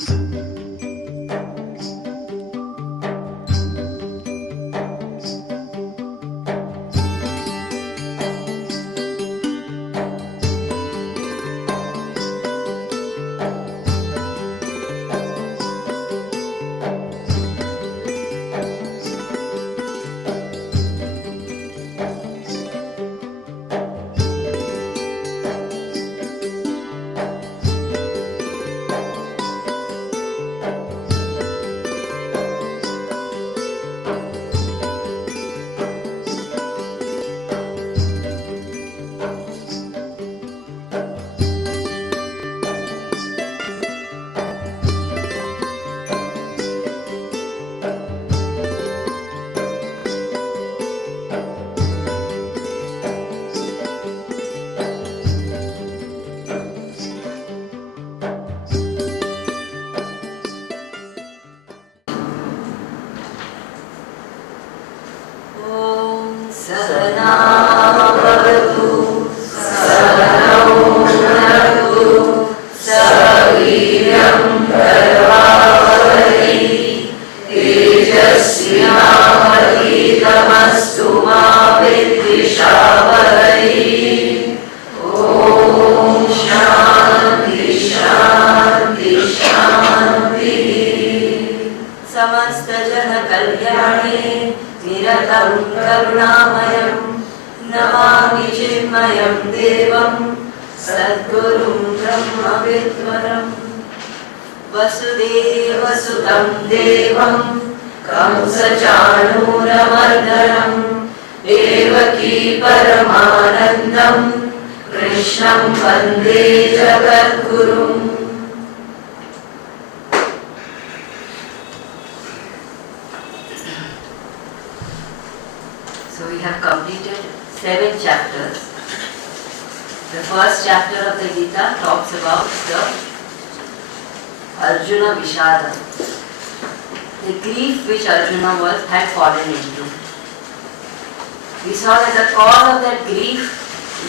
So we have completed 7 chapters. The first chapter of the Geeta talks about the Arjuna Vishada, the grief which Arjuna had fallen into. We saw that the cause of that grief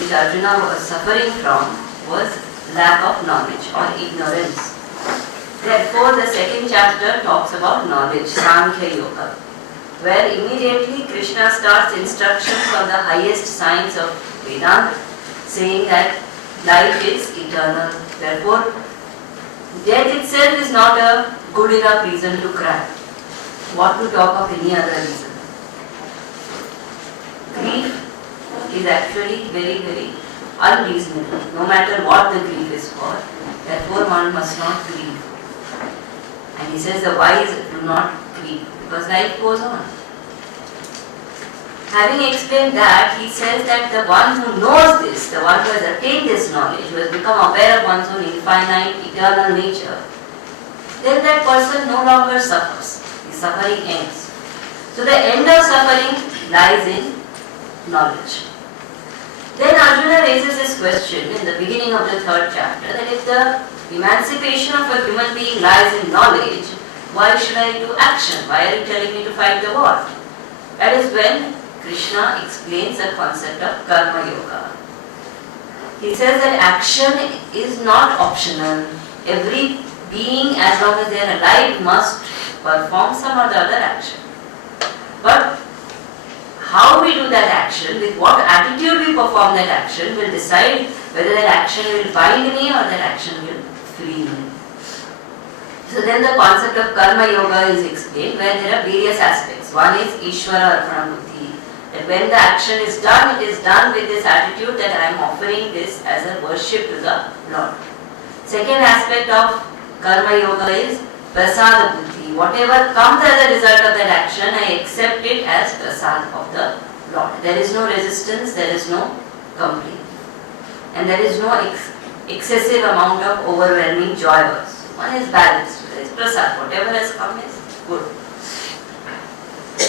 which Arjuna was suffering from was lack of knowledge or ignorance. Therefore, the second chapter talks about knowledge, Sankhya Yoga, where immediately Krishna starts instructions on the highest science of Vedanta, saying that life is eternal. Therefore, death itself is not a good enough reason to cry. What to talk of any other reason? Grief is actually very, very unreasonable, no matter what the grief is for. Therefore, one must not grieve. And he says the wise do not grieve because life goes on. Having explained that, he says that the one who knows this, the one who has attained this knowledge, who has become aware of one's own infinite, eternal nature, then that person no longer suffers. The suffering ends. So the end of suffering lies in knowledge. Then Arjuna raises this question in the beginning of the 3rd chapter, that if the emancipation of a human being lies in knowledge, why should I do action? Why are you telling me to fight the war? That is when Krishna explains the concept of karma yoga. He says that action is not optional. Every being, as long as they are alive, must perform some or the other action. But how we do that action, with what attitude we perform that action, will decide whether that action will bind me or that action will free me. So then the concept of karma yoga is explained, where there are various aspects. One is Ishvara Arpana Buddhi, that when the action is done, it is done with this attitude that I am offering this as a worship to the Lord. Second aspect of karma yoga is Prasada Buddhi. Whatever comes as a result of that action, I accept it as prasad of the Lord. There is no resistance, there is no complaint. And there is no excessive amount of overwhelming joy also. One is balanced, there is prasad. Whatever has come is good.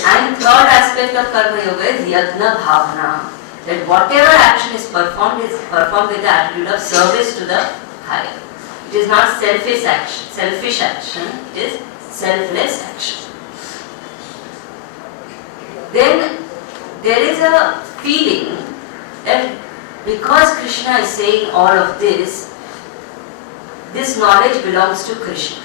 And third aspect of karma yoga is yajna bhavana, that whatever action is performed with the attitude of service to the higher. It is not selfish action, it is selfless action. Then there is a feeling that because Krishna is saying all of this, this knowledge belongs to Krishna.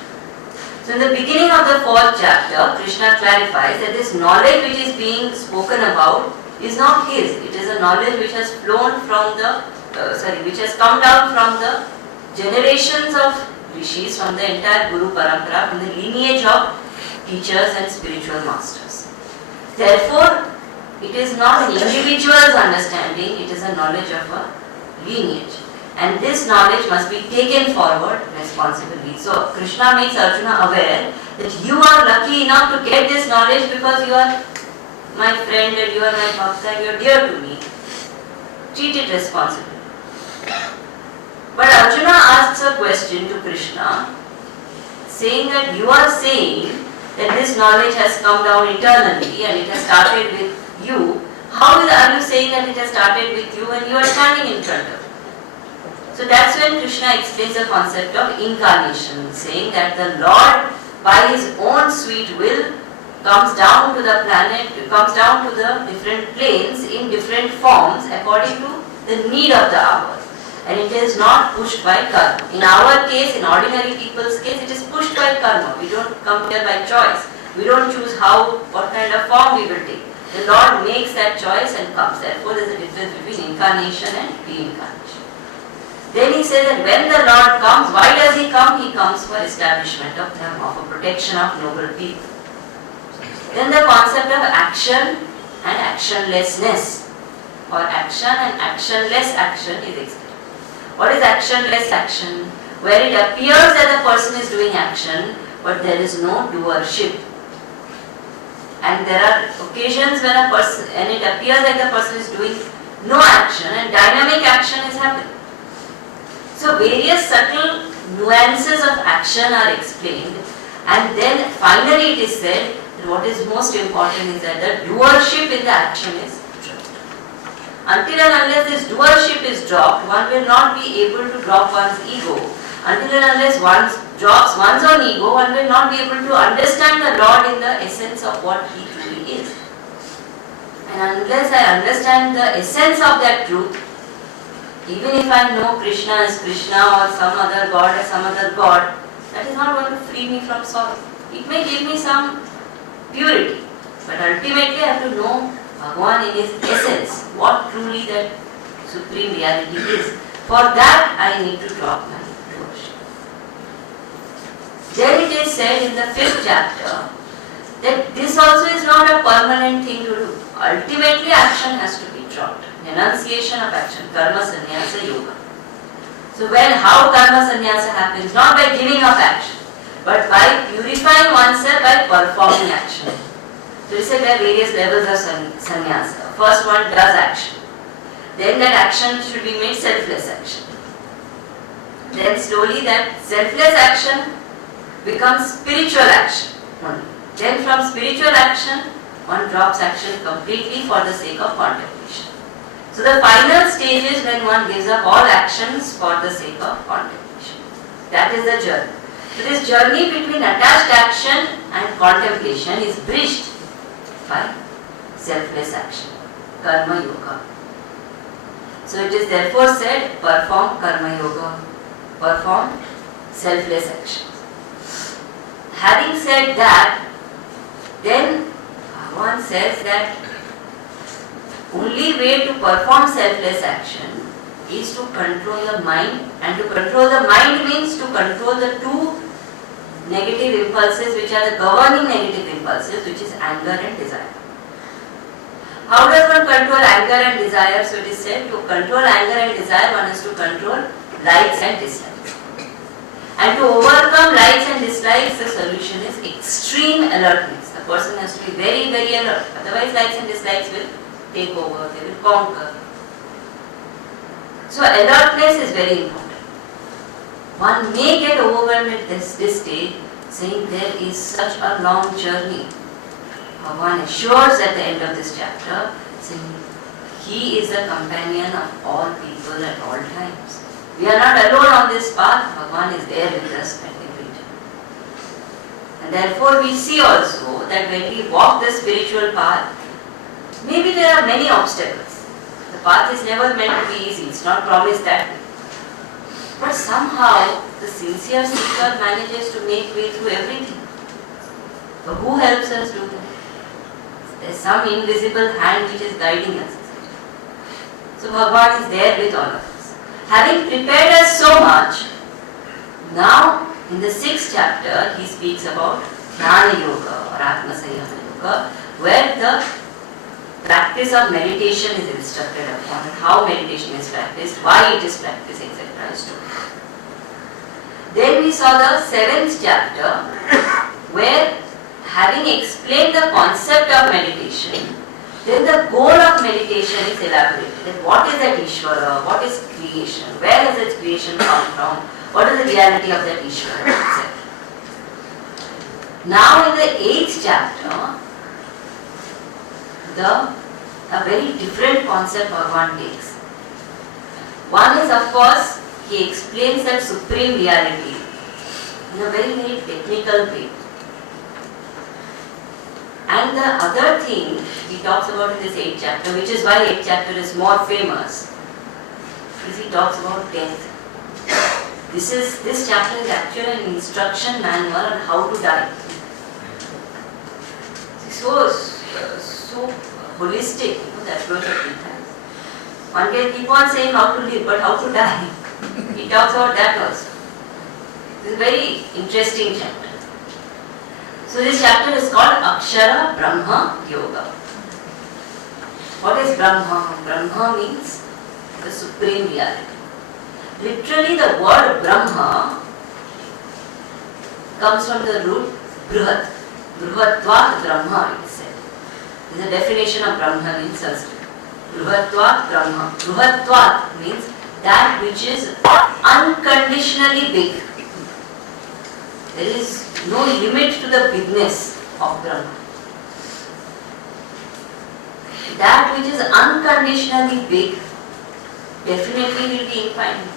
So in the beginning of the 4th chapter, Krishna clarifies that this knowledge which is being spoken about is not his. It is a knowledge which has flown from which has come down from the generations of rishis, from the entire Guru Parampara, from the lineage of teachers and spiritual masters. Therefore, it is not an individual's understanding, it is a knowledge of a lineage. And this knowledge must be taken forward responsibly. So Krishna makes Arjuna aware that you are lucky enough to get this knowledge because you are my friend and you are my bhakta and you are dear to me. Treat it responsibly. But Arjuna asks a question to Krishna, saying that you are saying that this knowledge has come down internally and it has started with you. How are you saying that it has started with you when you are standing in front of it? So that's when Krishna explains the concept of incarnation, saying that the Lord, by his own sweet will, comes down to the planet, comes down to the different planes in different forms according to the need of the hour. And it is not pushed by karma. In our case, in ordinary people's case, it is pushed by karma. We don't come here by choice. We don't choose what kind of form we will take. The Lord makes that choice and comes. Therefore, there is a difference between incarnation and reincarnation. Then he says that when the Lord comes, why does he come? He comes for establishment of dharma, for protection of noble people. Then the concept of action and actionlessness, or action and actionless action is explained. What is actionless action? Where it appears that the person is doing action, but there is no doership. And there are occasions when it appears that the person is doing no action and dynamic action is happening. So various subtle nuances of action are explained, and then finally it is said that what is most important is that the doership in the action is dropped. Until and unless this doership is dropped, one will not be able to drop one's ego. Until and unless one drops one's own ego, one will not be able to understand the Lord in the essence of what he truly is. And unless I understand the essence of that truth, even if I know Krishna is Krishna or some other God as some other God, that is not going to free me from sorrow. It may give me some purity, but ultimately I have to know Bhagavan in his essence, what truly that supreme reality is. For that I need to drop my devotion. Then it is said in the 5th chapter that this also is not a permanent thing to do. Ultimately action has to be dropped. Enunciation of action, karma sannyasa yoga. So how karma sannyasa happens? Not by giving up action, but by purifying oneself by performing action. So we said there are various levels of sannyasa. First one does action. Then that action should be made selfless action. Then slowly that selfless action becomes spiritual action only. Then from spiritual action, one drops action completely for the sake of contemplation. So the final stage is when one gives up all actions for the sake of contemplation. That is the journey. So this journey between attached action and contemplation is bridged by selfless action, karma yoga. So it is therefore said, perform karma yoga, perform selfless actions. Having said that, then Bhagavan says that only way to perform selfless action is to control the mind, and to control the mind means to control the two negative impulses which are the governing negative impulses, which is anger and desire. How does one control anger and desire? So it is said to control anger and desire one has to control likes and dislikes. And to overcome likes and dislikes, the solution is extreme alertness. The person has to be very, very alert. Otherwise likes and dislikes will take over, they will conquer. So alertness is very important. One may get overwhelmed at this stage, saying there is such a long journey. Bhagavan assures at the end of this chapter, saying he is the companion of all people at all times. We are not alone on this path, Bhagavan is there with us at every time. And therefore we see also that when we walk the spiritual path, maybe there are many obstacles. The path is never meant to be easy, it's not promised that way. But somehow the sincere seeker manages to make way through everything. So who helps us do that? There is some invisible hand which is guiding us. So Bhagavan is there with all of us. Having prepared us so much, now in the 6th chapter he speaks about Jnana Yoga or Atma Samyama Yoga, where the practice of meditation is instructed upon, and how meditation is practiced, why it is practiced, etc. is told. Then we saw the 7th chapter, where having explained the concept of meditation, then the goal of meditation is elaborated. That what is that Ishvara? What is creation? Where has its creation come from? What is the reality of that Ishvara, etc. Now in the 8th chapter, a very different concept Bhagavan takes. One is, of course, he explains that supreme reality in a very, very technical way. And the other thing he talks about in this 8th chapter, which is why 8th chapter is more famous, is he talks about death. This chapter is actually an instruction manual on how to die. So holistic, that approach of Geeta. One can keep on saying how to live, but how to die. He talks about that also. This is a very interesting chapter. So this chapter is called Akshara Brahma Yoga. What is Brahma? Brahma means the supreme reality. Literally the word Brahma comes from the root Bruhat. Bruhatvat Brahma, it is said. This is a definition of Brahma in Sanskrit. Bruhatvat Brahma. Bruhatvat means that which is unconditionally big. There is no limit to the bigness of Brahma. That which is unconditionally big definitely will be infinite.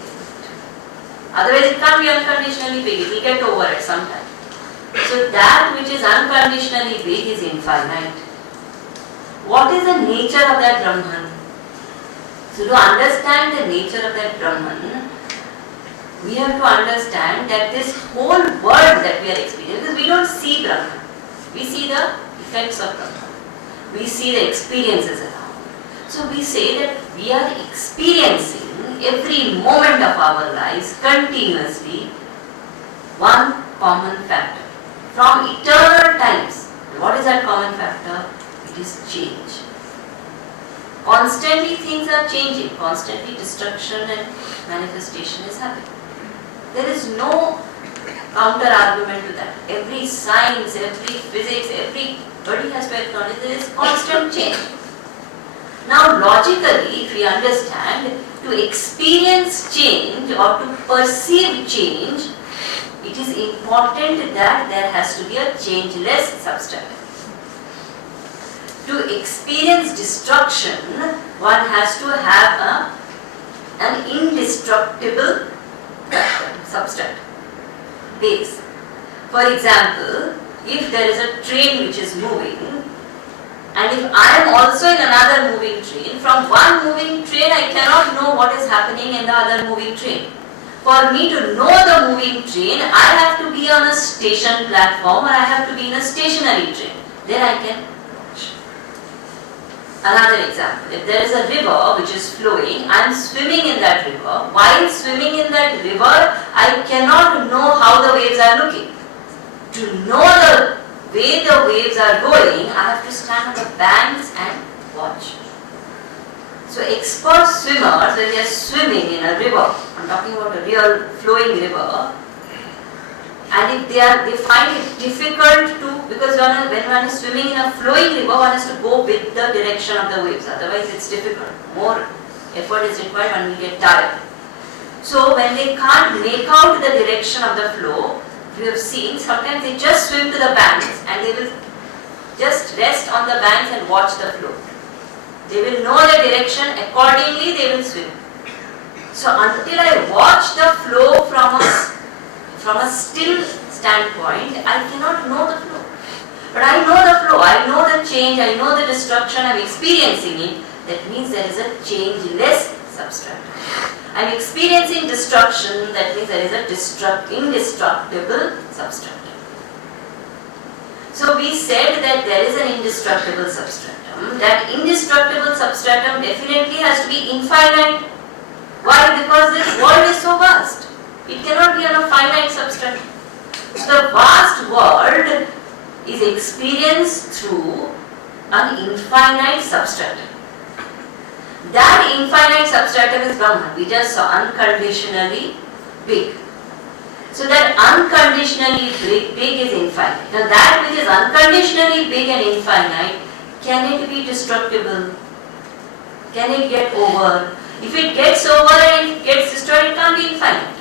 Otherwise it can't be unconditionally big, it will get over at some time. So that which is unconditionally big is infinite. What is the nature of that Brahman? So to understand the nature of that Brahman, we have to understand that this whole world that we are experiencing, because we don't see Brahman, we see the effects of Brahman, we see the experiences around. So we say that we are experiencing every moment of our lives continuously one common factor from eternal times. What is that common factor? It is change. Constantly things are changing, constantly destruction and manifestation is happening. There is no counter argument to that. Every science, every physics, everybody has to acknowledge there is constant change. Now logically, if we understand, to experience change or to perceive change, it is important that there has to be a changeless substance. To experience destruction, one has to have an indestructible substance, base. For example, if there is a train which is moving, and if I am also in another moving train, from one moving train I cannot know what is happening in the other moving train. For me to know the moving train, I have to be on a station platform or I have to be in a stationary train. Then I can watch. Another example, if there is a river which is flowing, I am swimming in that river. While swimming in that river, I cannot know how the waves are looking. To know the way the waves are going, I have to stand on the banks and watch. So expert swimmers, when they are swimming in a river, I am talking about a real flowing river, and if they find it difficult to, because when one is swimming in a flowing river, one has to go with the direction of the waves, otherwise it's difficult. More effort is required, one will get tired. So when they can't make out the direction of the flow, you have seen, sometimes they just swim to the banks and they will just rest on the banks and watch the flow. They will know the direction, accordingly they will swim. So until I watch the flow from a still standpoint, I cannot know the flow. But I know the flow, I know the change, I know the destruction, I am experiencing it. That means there is a changeless substance. I am experiencing destruction, that means there is a indestructible substance. So we said that there is an indestructible substratum. That indestructible substratum definitely has to be infinite. Why? Because this world is so vast. It cannot be on a finite substratum. So the vast world is experienced through an infinite substratum. That infinite substratum is Brahman. We just saw unconditionally big. So that unconditionally big is infinite. Now that which is unconditionally big and infinite, can it be destructible? Can it get over? If it gets over and it gets destroyed, it can't be infinite.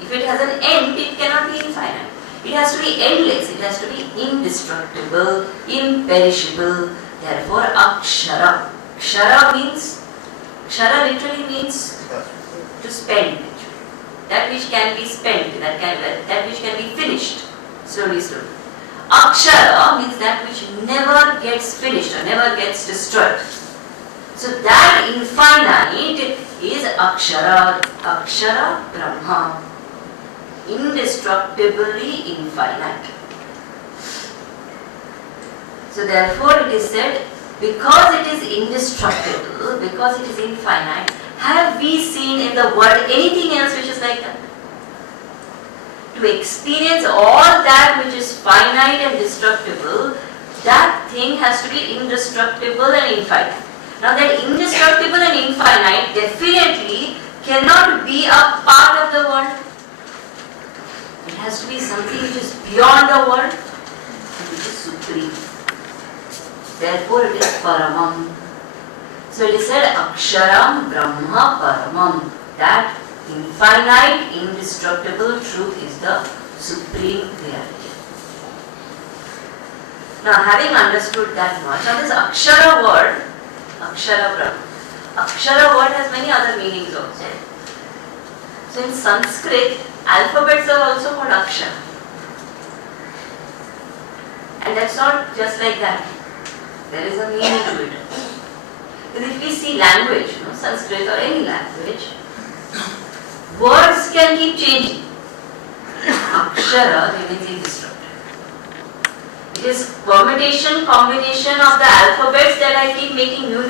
If it has an end, it cannot be infinite. It has to be endless. It has to be indestructible, imperishable. Therefore, Akshara. Kshara literally means to spend. That which can be spent, that which can be finished slowly. Akshara means that which never gets finished or never gets destroyed. So that infinite is Akshara, Akshara Brahma, indestructibly infinite. So therefore it is said, because it is indestructible, because it is infinite, have we seen in the world anything else which is like that? To experience all that which is finite and destructible, that thing has to be indestructible and infinite. Now that indestructible and infinite definitely cannot be a part of the world. It has to be something which is beyond the world, which is supreme. Therefore it is Paramam. So it is said Aksharam Brahma Paramam. That infinite, indestructible truth is the supreme reality. Now having understood that much, now this Akshara word, Akshara Brahma, Akshara word has many other meanings also. So in Sanskrit, alphabets are also called Akshara. And that's not just like that. There is a meaning to it. Because if we see language, Sanskrit or any language, words can keep changing. Akshara remains indestructible. It is permutation, combination of the alphabets that I keep making new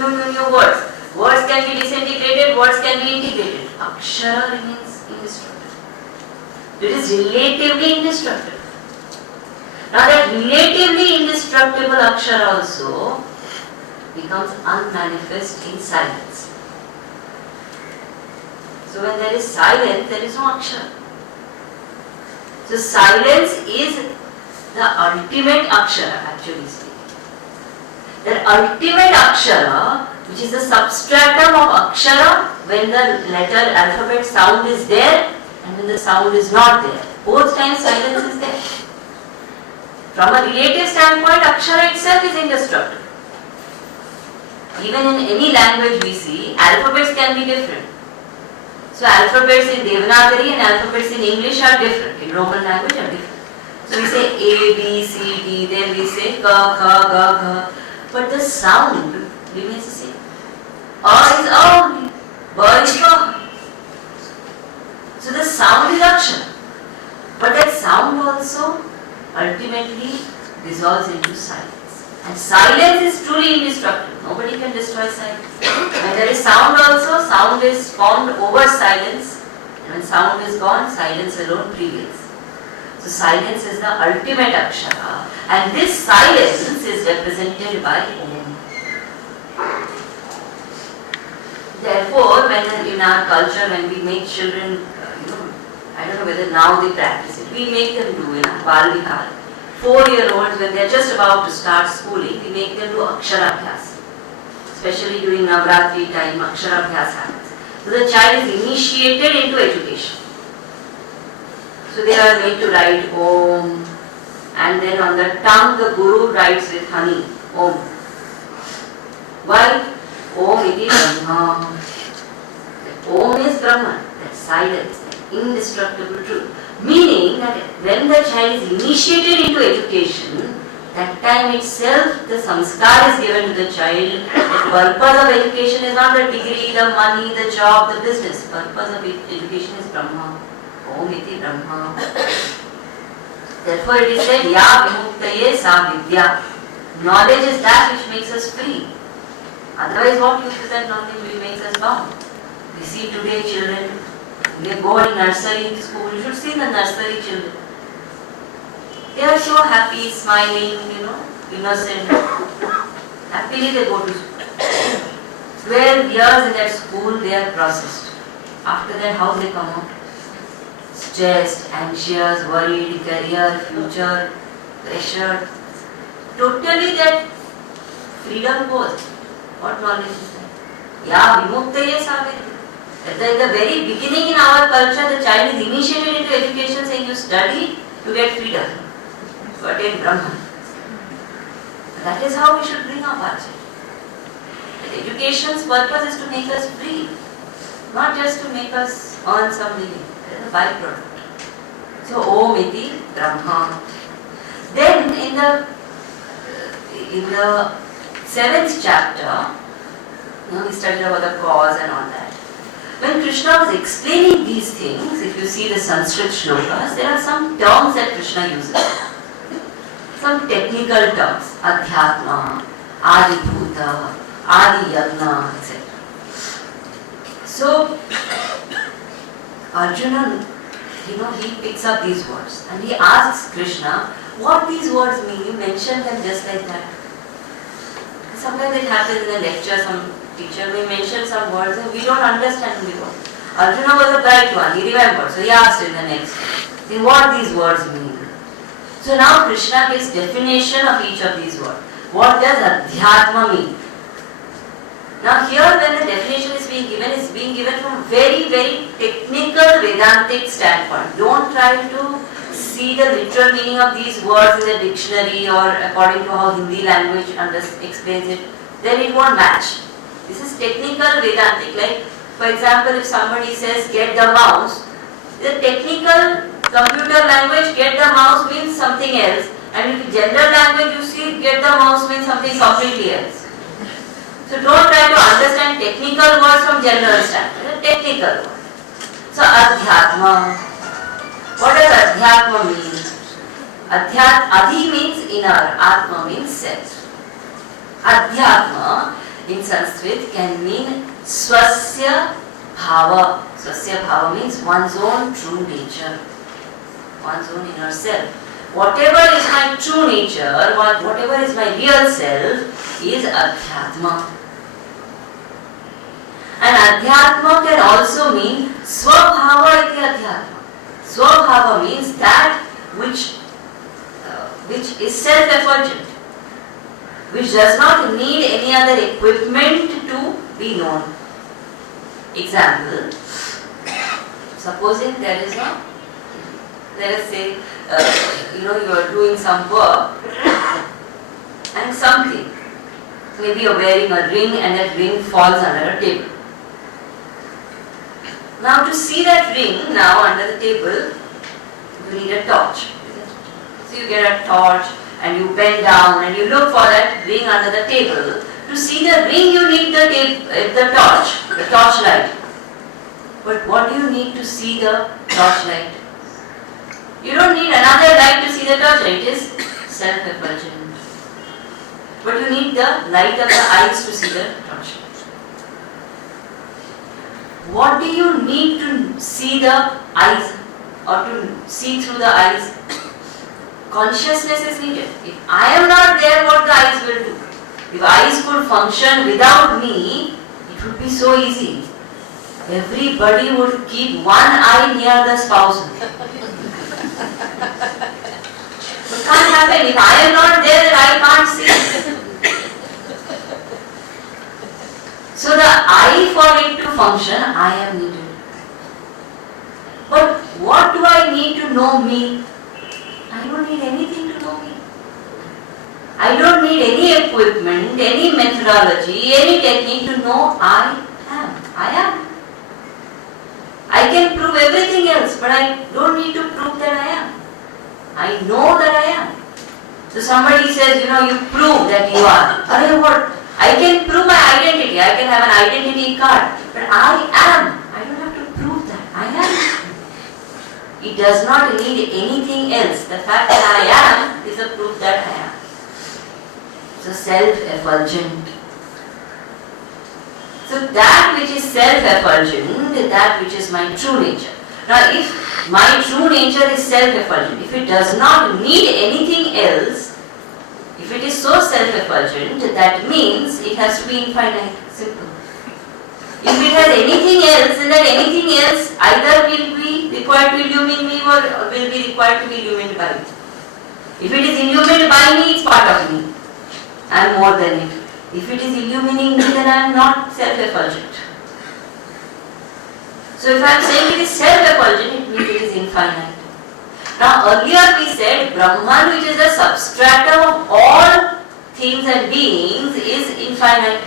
words. Words can be disintegrated, words can be integrated. Akshara remains indestructible. It is relatively indestructible. Now that relatively indestructible Akshara also becomes unmanifest in silence. So when there is silence, there is no Akshara. So silence is the ultimate Akshara, actually speaking. The ultimate Akshara, which is the substratum of Akshara, when the letter alphabet sound is there and when the sound is not there. Both times silence is there. From a relative standpoint, Akshara itself is indestructible. Even in any language we see, alphabets can be different. So alphabets in Devanagari and alphabets in English are different. In Roman language are different. So we say A, B, C, D, then we say Ka, Kha, Ga, Gha. But the sound remains the same. A is A, Ba is Ba. So the sound is Akshara. But that sound also ultimately dissolves into silence. And silence is truly indestructible. Nobody can destroy silence. When there is sound also, sound is formed over silence. And when sound is gone, silence alone prevails. So silence is the ultimate Akshara. And this silence is represented by Om. Therefore, when in our culture, when we make children, I don't know whether now they practice it, we make them do in our Bal Vihar. 4-year-olds, when they are just about to start schooling, we make them do Akshara Abhyas. Especially during Navratri time, Akshara Abhyas happens. So the child is initiated into education. So they are made to write Om, and then on the tongue the Guru writes with honey, Om. Why? Om iti Brahma. Om is Brahman, that silence, that indestructible truth. Meaning that when the child is initiated into education, that time itself the samskar is given to the child. The purpose of education is not the degree, the money, the job, the business. The purpose of education is Brahma. Om iti Brahma. Therefore it is said, Ya vimuktaye sa vidya. Knowledge is that which makes us free. Otherwise, what use is that knowledge which makes us bound? We see today children, they go in nursery school, you should see the nursery children. They are so happy, smiling, innocent. Happily they go to school. 12 years in that school they are processed. After that, how they come out? Stressed, anxious, worried, career, future, pressure. Totally that freedom goes. What knowledge is that? Ya vimuktaye savidya. At the very beginning in our culture, the child is initiated into education saying you study to get freedom, to attain Brahman. That is how we should bring up our children. Education's purpose is to make us free, not just to make us earn some living. That is a byproduct. So, Om iti Brahma. Then in the 7th chapter, we studied about the cause and all that. When Krishna was explaining these things, if you see the Sanskrit shlokas, there are some terms that Krishna uses. Some technical terms, Adhyatma, Adibhuta, Adiyagna, etc. So, Arjuna, he picks up these words and he asks Krishna, what these words mean? You mention them just like that. Sometimes it happens in a lecture, some teacher may mention some words and we don't understand before. Arjuna was a bright one, he remembered, so he asked in the next, what these words mean. So now Krishna gives definition of each of these words. What does Adhyatma mean? Now here when the definition is being given, it's being given from very, very technical Vedantic standpoint. Don't try to see the literal meaning of these words in the dictionary or according to how Hindi language explains it. Then it won't match. This is technical Vedantic. Like, for example, if somebody says, get the mouse, the technical computer language, get the mouse means something else. And in general language, you see, get the mouse means something completely else. So don't try to understand technical words from general standpoint. The technical word. So Adhyatma. What does Adhyatma mean? Adi means inner, Atma means self. Adhyatma in Sanskrit can mean Swasya Bhava. Swasya Bhava means one's own true nature, one's own inner self. Whatever is my true nature, whatever is my real self is Adhyatma. And Adhyatma can also mean Swabhava iti Adhyatma. Swabhava means that which is self-effulgent, which does not need any other equipment to be known. Example, supposing there is a, let us say, you are doing some work and something, maybe you are wearing a ring and that ring falls under a table. Now to see that ring now under the table, you need a torch. So you get a torch and you bend down and you look for that ring under the table. To see the ring you need the torchlight. But what do you need to see the torchlight? You don't need another light to see the torchlight. It is self-effulgent. But you need the light of the eyes to see the torchlight. What do you need to see the eyes or to see through the eyes? Consciousness is needed. If I am not there, what the eyes will do? If eyes could function without me, it would be so easy. Everybody would keep one eye near the spouse. It can't happen. If I am not there, then I can't see. So the eye, for it to function, I am needed. But what do I need to know me? I don't need anything to know me. I don't need any equipment, any methodology, any technique to know I am. I am. I can prove everything else, but I don't need to prove that I am. I know that I am. So somebody says, you prove that you are. What? I can prove my identity. I can have an identity card. But I am. I don't have to prove that. I am. It does not need anything else. The fact that I am is a proof that I am. So self-effulgent. So that which is self-effulgent is that which is my true nature. Now if my true nature is self-effulgent, if it does not need anything else, if it is so self-effulgent, that means it has to be infinite. Simple. If it has anything else, then that anything else either will be required to illumine me or will be required to be illumined by me. If it is illumined by me, it's part of me. I am more than it. If it is illumining me, then I am not self-effulgent. So if I am saying it is self-effulgent, it means it is infinite. Now earlier we said Brahman, which is the substratum of all things and beings, is infinite.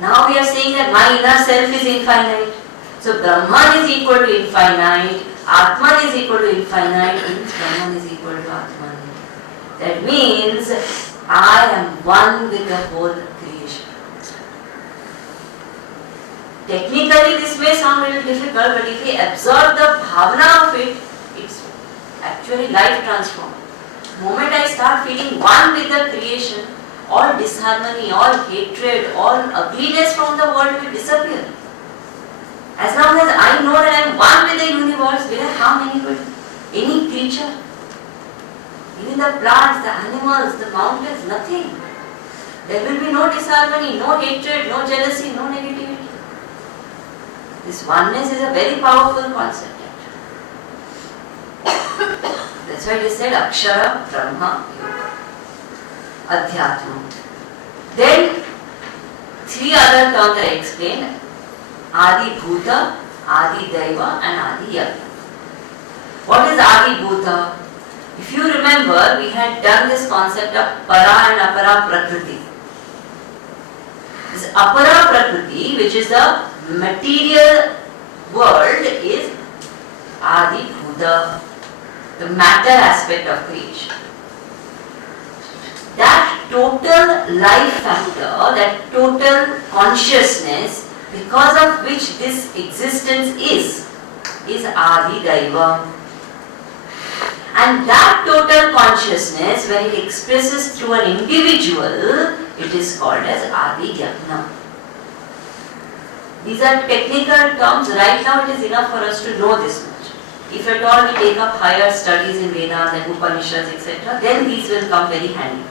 Now we are saying that my inner self is infinite. So Brahman is equal to infinite, Atman is equal to infinite, means Brahman is equal to Atman. That means I am one with the whole creation. Technically this may sound a little difficult, but if we absorb the bhavana of it, it's actually life transforming. The moment I start feeling one with the creation, all disharmony, all hatred, all ugliness from the world will disappear. As long as I know that I am one with the universe, will I harm anybody? Any creature? Even the plants, the animals, the mountains, nothing. There will be no disharmony, no hatred, no jealousy, no negativity. This oneness is a very powerful concept. That's why it is said Akshara, Brahma, Yoga, Adhyatma. Then three other terms I explained: Adi Bhuta, Adi Daiva and Adi Yagna. What is Adi Bhuta? If you remember, we had done this concept of Para and Apara Prakriti. This Apara Prakriti, which is the material world, is Adi Bhuta, the matter aspect of creation. That total life factor, that total consciousness, because of which this existence is Adi Daiva. And that total consciousness, when it expresses through an individual, it is called as Adi Yagna. These are technical terms. Right now it is enough for us to know this much. If at all we take up higher studies in Vedas and Upanishads, etc., then these will come very handy.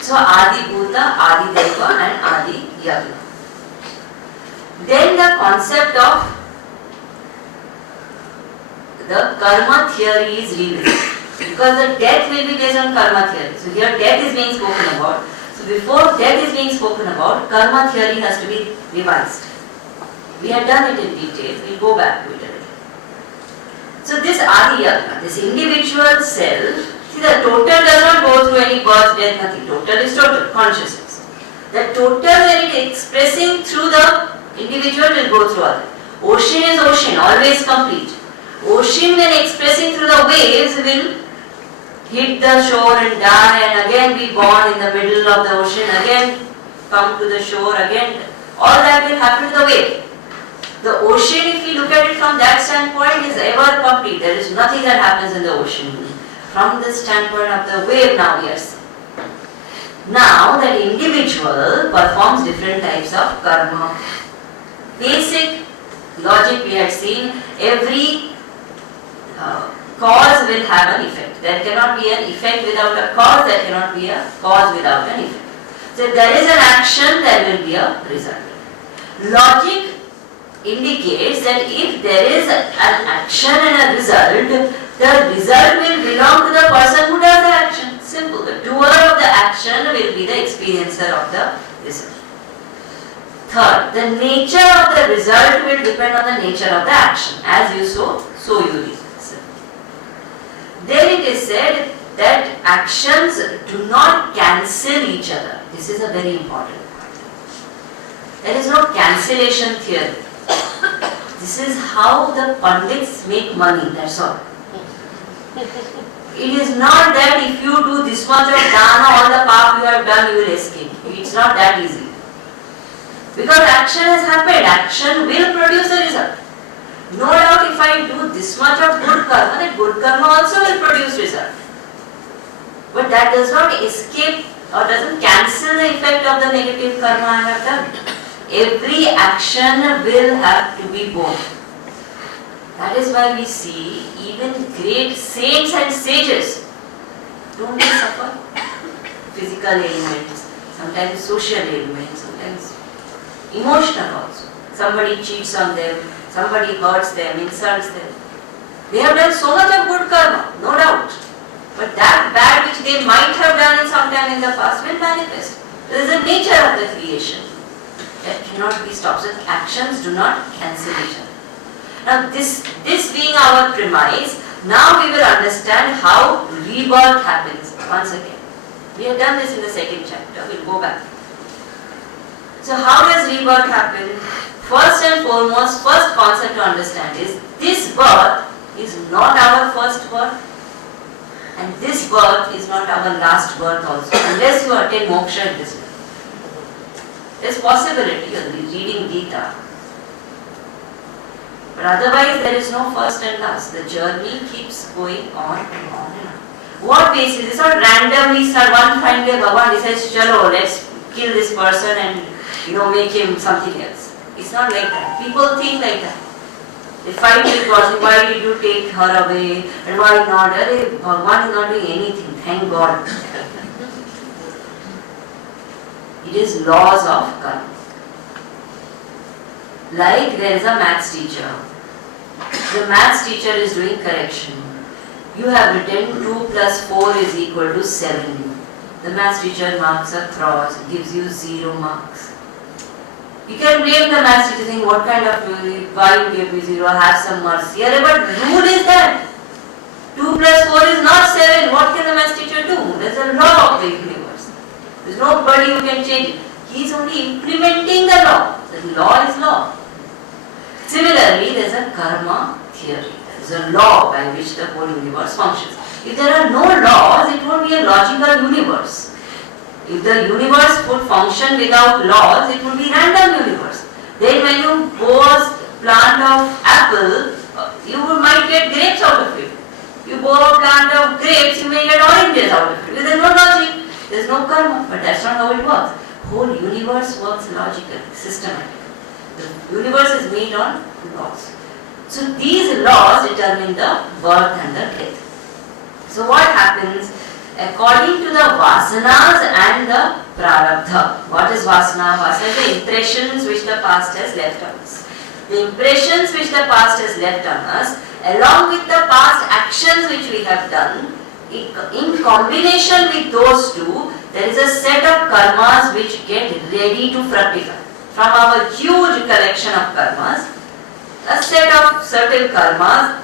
So Adi Bhuta, Adi Daiva and Adi Yagna. Then the concept of the karma theory is revisited, because the death will be based on karma theory. So here death is being spoken about. So before death is being spoken about, karma theory has to be revised. We have done it in detail. We'll go back to it a little. So this Adi Yagna, this individual self, see, the total does not go through any birth, death, nothing. Total is total, consciousness. The total, when it is expressing through the individual, will go through other. Ocean is ocean, always complete. Ocean, when expressing through the waves, will hit the shore and die and again be born in the middle of the ocean, again come to the shore, again. All that will happen to the wave. The ocean, if we look at it from that standpoint, is ever complete. There is nothing that happens in the ocean. From the standpoint of the wave, now we are seeing. Now, that individual performs different types of karma. Basic logic we had seen, every cause will have an effect. There cannot be an effect without a cause, there cannot be a cause without an effect. So if there is an action, there will be a result. Logic indicates that if there is an action and a result, the result will belong to the person who does the action. Simple. The doer of the action will be the experiencer of the result. Third, the nature of the result will depend on the nature of the action. As you sow, so you reap. Then it is said that actions do not cancel each other. This is a very important point. There is no cancellation theory. This is how the Pandits make money, that's all. It is not that if you do this much of dana, all the path you have done, you will escape. It's not that easy. Because action has happened. Action will produce a result. No doubt if I do this much of good karma, that good karma also will produce result. But that does not escape or doesn't cancel the effect of the negative karma I have done. Every action will have to be borne. That is why we see even great saints and sages, don't they suffer? Physical ailments, sometimes social ailments, sometimes emotional also. Somebody cheats on them, somebody hurts them, insults them. They have done so much of good karma, no doubt. But that bad which they might have done in some time in the past will manifest. There is a nature of the creation that cannot be stopped. So actions do not cancel each other. Now this being our premise, now we will understand how rebirth happens once again. We have done this in the second chapter, we will go back. So how does rebirth happen? First and foremost, first concept to understand is this birth is not our first birth and this birth is not our last birth also, unless you attain moksha in this birth. There is possibility of reading Geeta. But otherwise there is no first and last. The journey keeps going on and on and on. What basis? It's not randomly start one fine day Bhagavan decides, chalo, let's kill this person and make him something else. It's not like that. People think like that. They fight with God, why did you take her away and why not? Bhagavan is not doing anything, thank God. It is laws of karma. Like there is a maths teacher. The maths teacher is doing correction. You have written 2 plus 4 is equal to 7. The maths teacher marks a cross, gives you 0 marks. You can blame the maths teacher saying, what kind of, why you gave me 0, have some mercy. But rule is that 2 plus 4 is not 7. What can the maths teacher do? There is a law of the universe. There is nobody who can change it. He is only implementing the law. The law is law. Similarly, there is a karma theory. There is a law by which the whole universe functions. If there are no laws, it won't be a logical universe. If the universe would function without laws, it would be random universe. Then when you plant of apple, you might get grapes out of it. You grow a plant of grapes, you may get oranges out of it. There is no logic, there is no karma, but that's not how it works. Whole universe works logically, systematically. The universe is made on laws. So these laws determine the birth and the death. So what happens? According to the vasanas and the prarabdha. What is vasana? Vasana is the impressions which the past has left on us. The impressions which the past has left on us, along with the past actions which we have done, in combination with those two, there is a set of karmas which get ready to fructify. From our huge collection of karmas, a set of certain karmas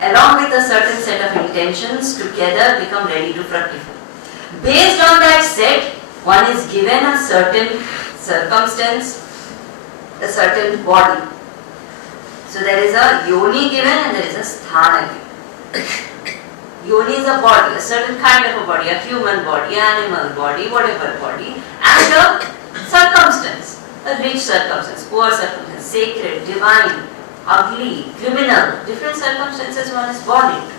along with a certain set of intentions together become ready to fructify. Based on that set, one is given a certain circumstance, a certain body. So there is a yoni given and there is a sthana given. Yoni is a body, a certain kind of a body, a human body, animal body, whatever body, and a circumstance, a rich circumstance, poor circumstance, sacred, divine, ugly, criminal, different circumstances one is born into.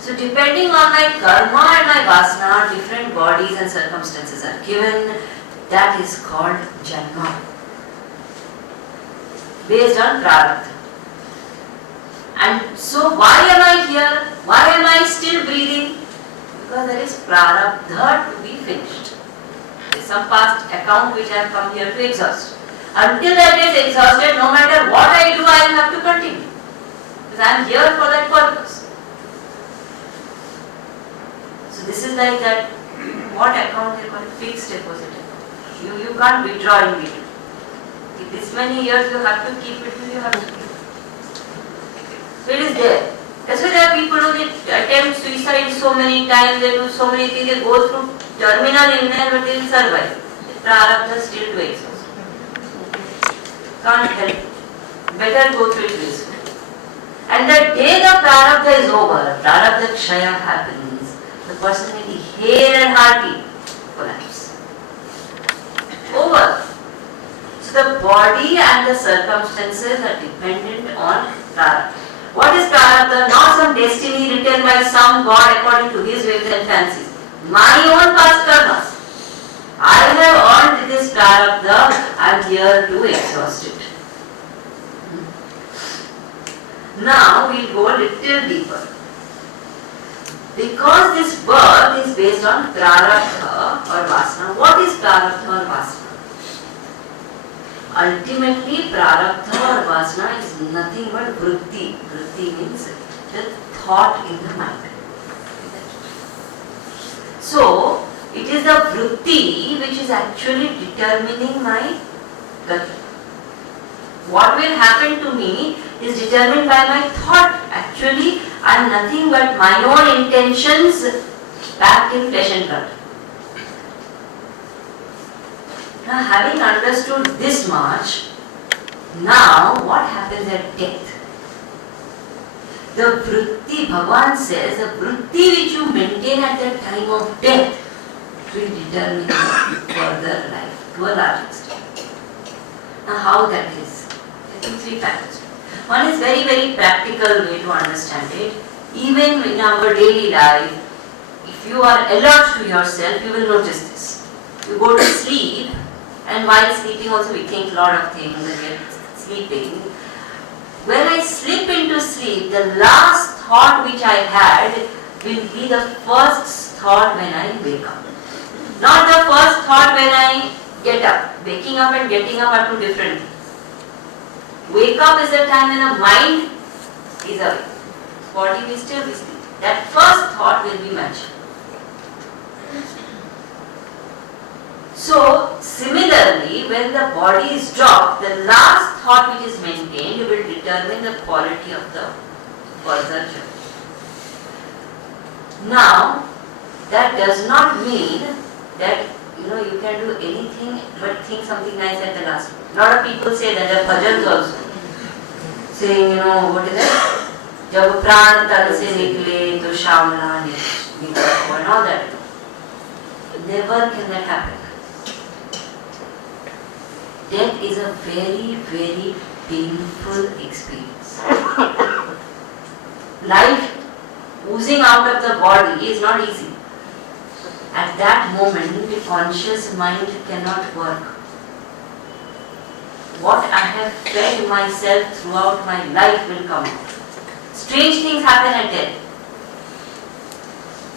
So depending on my karma and my vasana, different bodies and circumstances are given. That is called janma. Based on prarabdha. And so why am I here? Why am I still breathing? Because there is prarabdha to be finished. There is some past account which I have come here to exhaust. Until that is exhausted, no matter what I do, I will have to continue. Because I am here for that purpose. So this is like that, what account they call it? Fixed deposit account. You can't withdraw in between. If this many years you have to keep it, you have to keep it. So it is there. That's why there are people who attempt suicide so many times, they do so many things, they go through terminal illness but they will survive. The prarabdha still to exhaust. Can't help it. Better go through it this way. And the day the prarabdha is over, prarabdha kshaya happens, the person will be hale and hearty, collapse. Over. So the body and the circumstances are dependent on prarabdha. What is prarabdha? Not some destiny written by some god according to his whims and fancies. My own past karmas. I have earned this prarabdha, I am here to exhaust it. Now we will go a little deeper. Because this birth is based on prarabdha or vasana. What is prarabdha or vasana? Ultimately, prarabdha or vasana is nothing but vritti. Vritti means the thought in the mind. So, it is the vritti which is actually determining my gati. What will happen to me is determined by my thought. Actually, I am nothing but my own intentions packed in flesh and blood. Now, having understood this much, now what happens at death? The vritti, Bhagavan says, the vritti which you maintain at the time of death will determine further life to a large extent. Now, how that is? I think three factors. One is very, very practical way to understand it. Even in our daily life, if you are alert to yourself, you will notice this. You go to sleep, and while sleeping also we think a lot of things and get sleeping. When I slip into sleep, the last thought which I had will be the first thought when I wake up. Not the first thought when I get up. Waking up and getting up are two different things. Wake up is the time when the mind is awake. Body will still be sleeping. That first thought will be mentioned. So, similarly, when the body is dropped, the last thought which is maintained will determine the quality of the further journey. Now, that does not mean that you can do anything but think something nice at the last. A lot of people say that, the bhajans also. Saying, what is it? जब प्राण तन से निकले तो श्यामला निकले and all that. Never can that happen. Death is a very, very painful experience. Life oozing out of the body is not easy. At that moment, the conscious mind cannot work. What I have fed myself throughout my life will come out. Strange things happen at death.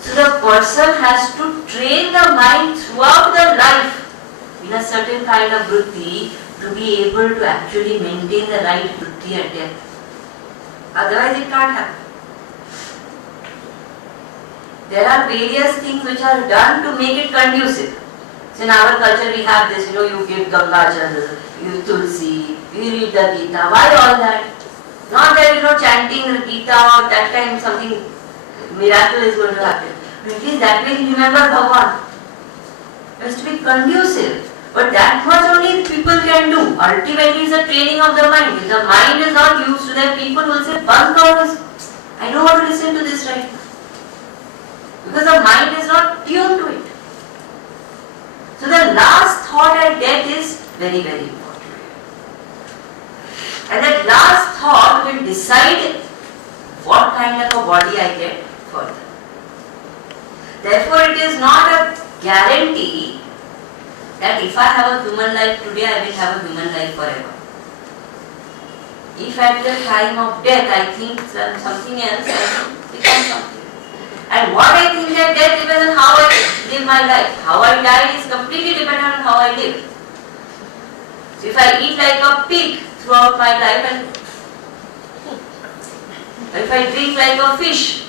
So the person has to train the mind throughout the life in a certain kind of vritti to be able to actually maintain the right vritti at death. Otherwise it can't happen. There are various things which are done to make it conducive. So in our culture we have this, you give Ganga Jal, you Tulsi, you read the Geeta. Why all that? Not that chanting the Geeta or that time something miracle is going to happen. But at least that way you remember Bhagavan. It has to be conducive. But that much only people can do. Ultimately it's a training of the mind. If the mind is not used to that, people will say, bunk out this. I don't want to listen to this right now. Because the mind is not tuned to it. So the last thought at death is very, very important. And that last thought will decide what kind of a body I get further. Therefore, it is not a guarantee that if I have a human life today, I will have a human life forever. If at the time of death I think something else, I will become something. And what I think at death depends on how I live my life. How I die is completely dependent on how I live. So if I eat like a pig throughout my life, and if I drink like a fish,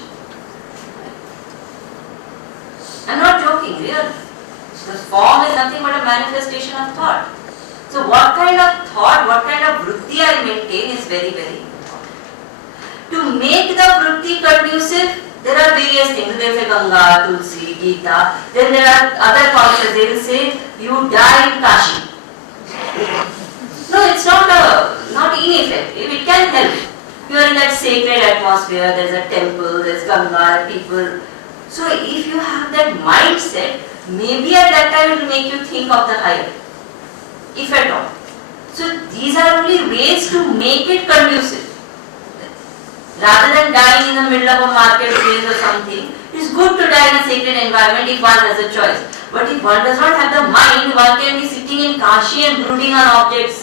I'm not joking, really. The form is nothing but a manifestation of thought. So what kind of thought, what kind of vritti I maintain is very, very important. To make the vritti conducive, there are various things. They say Ganga, Tulsi, Geeta. Then there are other concepts. They will say you die in Kashi. No, it's not ineffective. It can help. You are in that sacred atmosphere. There is a temple. There is Ganga. People. So if you have that mindset, maybe at that time it will make you think of the higher, if at all. So these are only ways to make it conducive. Rather than dying in the middle of a marketplace or something, it's good to die in a sacred environment if one has a choice. But if one does not have the mind, one can be sitting in Kashi and brooding on objects.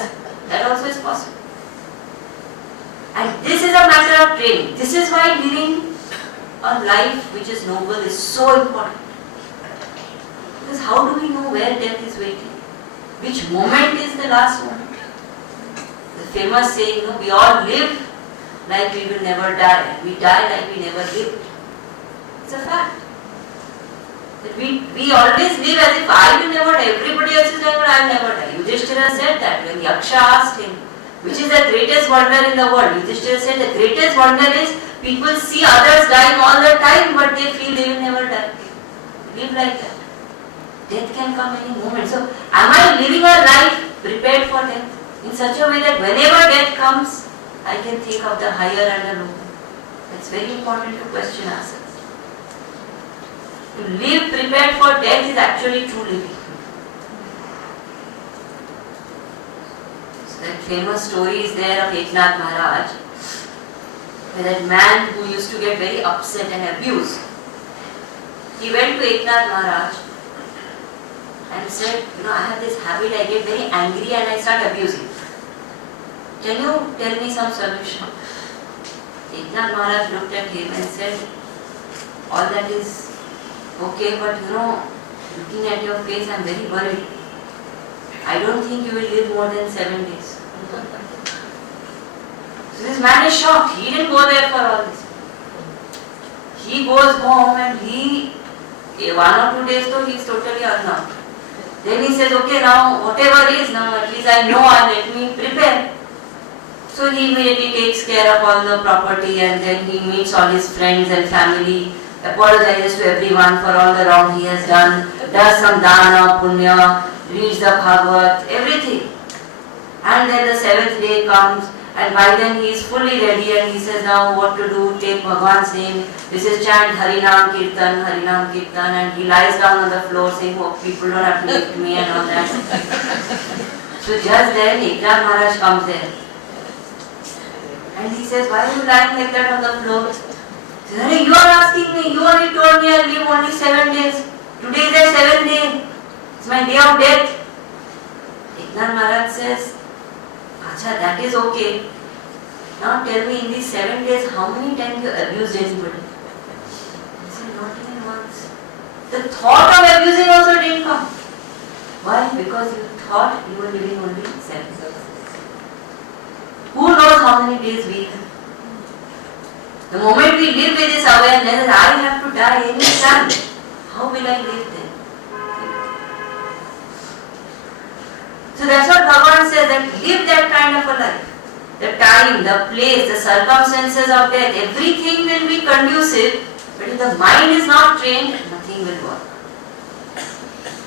That also is possible. And this is a matter of training. This is why living a life which is noble is so important. Because how do we know where death is waiting? Which moment is the last moment? The famous saying, we all live like we will never die. We die like we never lived. It's a fact. That we always live as if I will never die. Everybody else is dying, but I will never die. Yudhishthira said that when Yaksha asked him, which is the greatest wonder in the world? Yudhishthira said the greatest wonder is people see others dying all the time, but they feel they will never die. Live like that. Death can come any moment. So, am I living a life prepared for death in such a way that whenever death comes, I can think of the higher and the lower? It's very important to question ourselves. To live prepared for death is actually true living. So that famous story is there of Eknath Maharaj, where that man who used to get very upset and abused, he went to Eknath Maharaj and said, I have this habit, I get very angry and I start abusing. Can you tell me some solution? Eknath Maharaj looked at him and said, all that is okay, but looking at your face, I am very worried. I don't think you will live more than 7 days. So this man is shocked. He didn't go there for all this. He goes home and 1 or 2 days though he is totally unnerved. Then he says, okay, now whatever is, now at least I know, and let me prepare. So he immediately takes care of all the property, and then he meets all his friends and family, apologizes to everyone for all the wrong he has done, does some dana, punya, reads the Bhagavad, everything. And then the 7th day comes, and by then he is fully ready and he says now what to do, take Bhagwan's name, this is chant Harinam Kirtan, and he lies down on the floor saying, oh, people don't have to lift me and all that. So just then Eknath Maharaj comes there. And he says, why are you lying like that on the floor? He says, you are asking me, you only told me I'll live only 7 days. Today is the 7th day. It's my day of death. Eknath Maharaj says, Acha, that is okay. Now tell me, in these 7 days, how many times you abused anybody? He said, not even once. The thought of abusing also didn't come. Why? Because you thought you were living only 7 days. Who knows how many days we have? The moment we live with this awareness that I have to die any time, how will I live then? So that's what Bhagavan says, that live that kind of a life. The time, the place, the circumstances of death, everything will be conducive, but if the mind is not trained, nothing will work.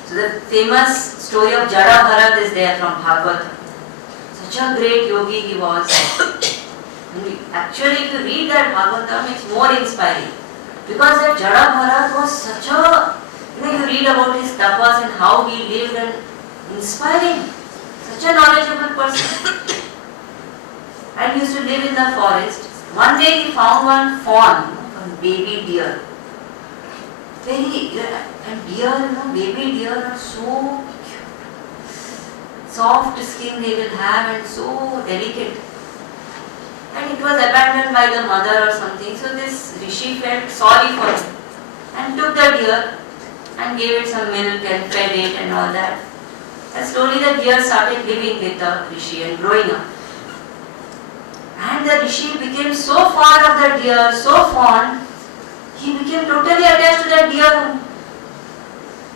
So the famous story of Jada Bharat is there from Bhagavatam. Such a great yogi he was. Actually, if you read that Bhagavatam, it's more inspiring. Because that Jada Bharat was such a, you read about his tapas and how he lived, and inspiring. Such a knowledgeable person. And he used to live in the forest. One day he found one fawn, one baby deer. And deer, baby deer are so soft skin they will have and so delicate. And it was abandoned by the mother or something. So this rishi felt sorry for it and took the deer and gave it some milk and fed it and all that. And slowly the deer started living with the rishi and growing up. And the rishi became so fond of the deer, so fond, he became totally attached to the deer.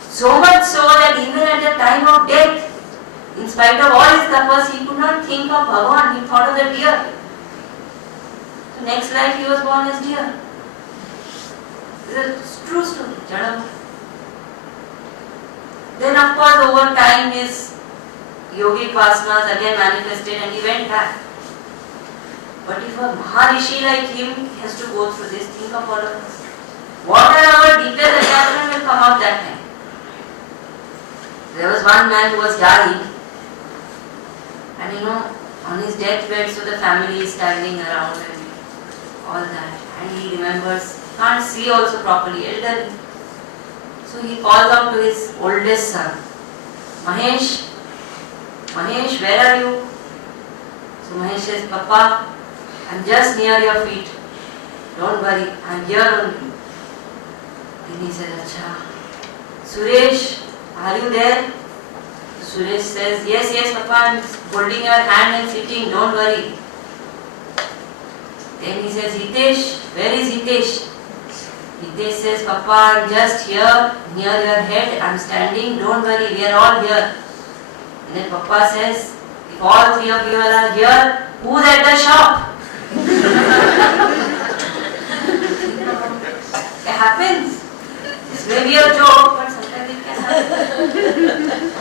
So much so that even at the time of death, in spite of all his tapas, he could not think of Bhagavan, he thought of the deer. So next life he was born as deer. This is a true story, Jada. Then of course over time his yogic vasanas again manifested and he went back. But if a Maharishi like him has to go through this, think of all of us. What are our deepest attachment will come out that time. There was one man who was dying, and deathbed, so the family is standing around and all that. And he remembers, can't see also properly, elderly. So he calls out to his oldest son, Mahesh, Mahesh, where are you? So Mahesh says, Papa, I'm just near your feet. Don't worry, I'm here only. Then he says, Acha. Suresh, are you there? Suresh says, yes, Papa, I'm holding your hand and sitting, don't worry. Then he says, Hitesh, where is Hitesh? Hitesh says, Papa, I'm just here, near your head, I'm standing, don't worry, we are all here. And then Papa says, if all three of you are here, who's at the shop? It happens. This may be a joke, but sometimes it can happen.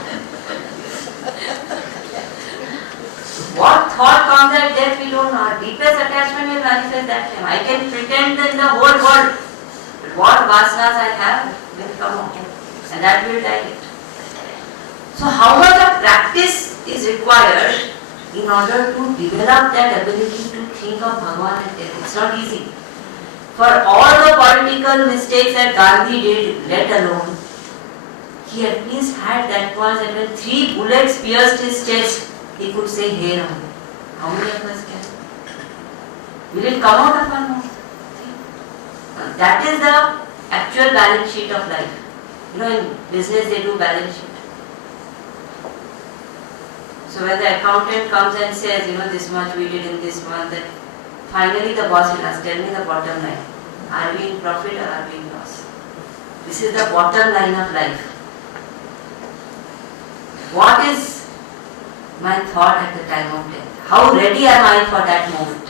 What thought comes at death, we don't know. Our deepest attachment will manifest that time. I can pretend in the whole world, but what vasanas I have will come out, and that will dilate. So how much of practice is required in order to develop that ability to think of Bhagavan at death? It's not easy. For all the political mistakes that Gandhi did, let alone, he at least had that one that when 3 bullets pierced his chest, he could say, Hey Ram. How many of us can? Will it come out of our mouth? That is the actual balance sheet of life. You know, in business they do balance sheet. So when the accountant comes and says, this much we did in this month, then finally the boss will ask, tell me the bottom line. Are we in profit or are we in loss? This is the bottom line of life. What is my thought at the time of death? How ready am I for that moment?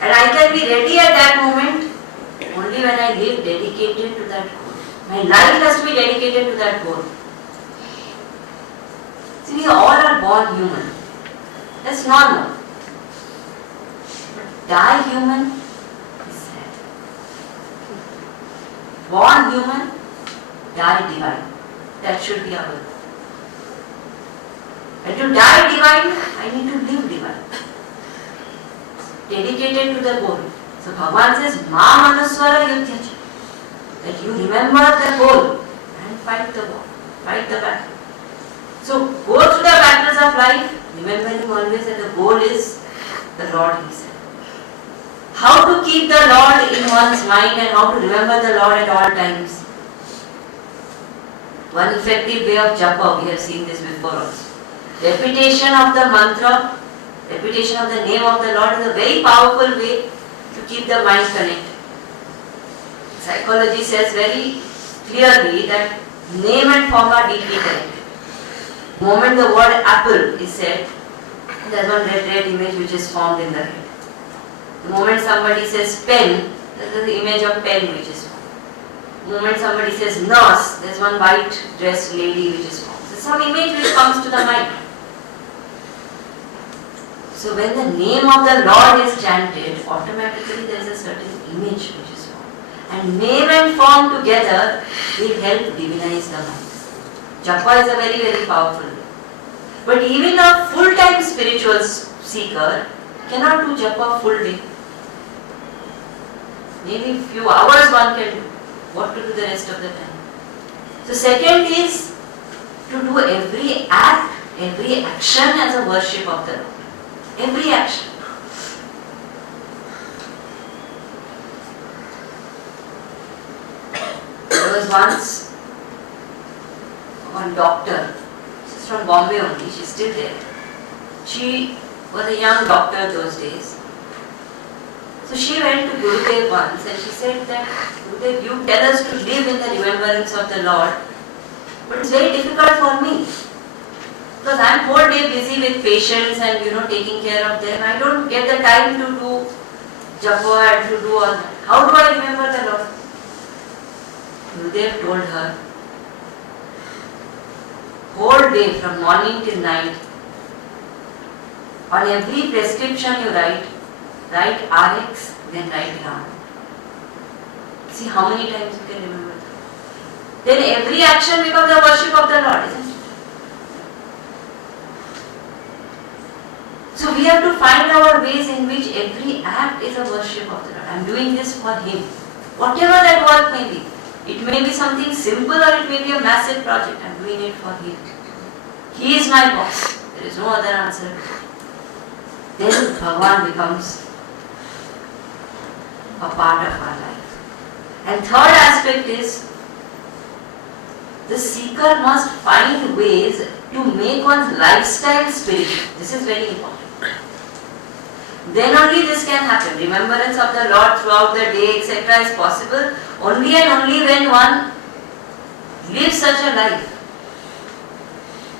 And I can be ready at that moment only when I live dedicated to that goal. My life has to be dedicated to that goal. See, we all are born human. That's normal. But die human is sad. Born human, die divine. That should be our goal. And to die divine, I need to live divine. Dedicated to the goal. So Bhagavan says, Ma Manuswara Yudhyacha. That you remember the goal and fight the war, fight the battle. So go through the battles of life, remembering always that the goal is the Lord Himself. How to keep the Lord in one's mind and how to remember the Lord at all times. One effective way of japa, we have seen this before also. Repetition of the mantra, repetition of the name of the Lord is a very powerful way to keep the mind connected. Psychology says very clearly that name and form are deeply connected. The moment the word apple is said, there is one red image which is formed in the head. The moment somebody says pen, there is the image of pen which is formed. The moment somebody says nurse, there is one white dressed lady which is formed. So some image which comes to the mind. So when the name of the Lord is chanted, automatically there is a certain image which is formed. And name and form together will help divinize the mind. Japa is a very, very powerful way. But even a full-time spiritual seeker cannot do japa full day. Maybe few hours one can do. What to do the rest of the time? So second is to do every act, every action as a worship of the Lord. Every action. There was once one doctor, she's from Bombay only, she's still there. She was a young doctor those days. So she went to Gurudev once and she said that, Gurudev, you tell us to live in the remembrance of the Lord, but it's very difficult for me. Because I'm whole day busy with patients and taking care of them. I don't get the time to do japa and to do all that. How do I remember the Lord? Gurudev told her, whole day from morning till night, on every prescription you write RX, then write Ram. See how many times you can remember that. Then every action becomes a worship of the Lord, isn't it? have to find our ways in which every act is a worship of the Lord. I am doing this for Him. Whatever that work may be. It may be something simple or it may be a massive project. I am doing it for Him. He is my boss. There is no other answer. Then Bhagavan becomes a part of our life. And third aspect is, the seeker must find ways to make one's lifestyle spiritual. This is very important. Then only this can happen. Remembrance of the Lord throughout the day, etc. is possible only and only when one lives such a life.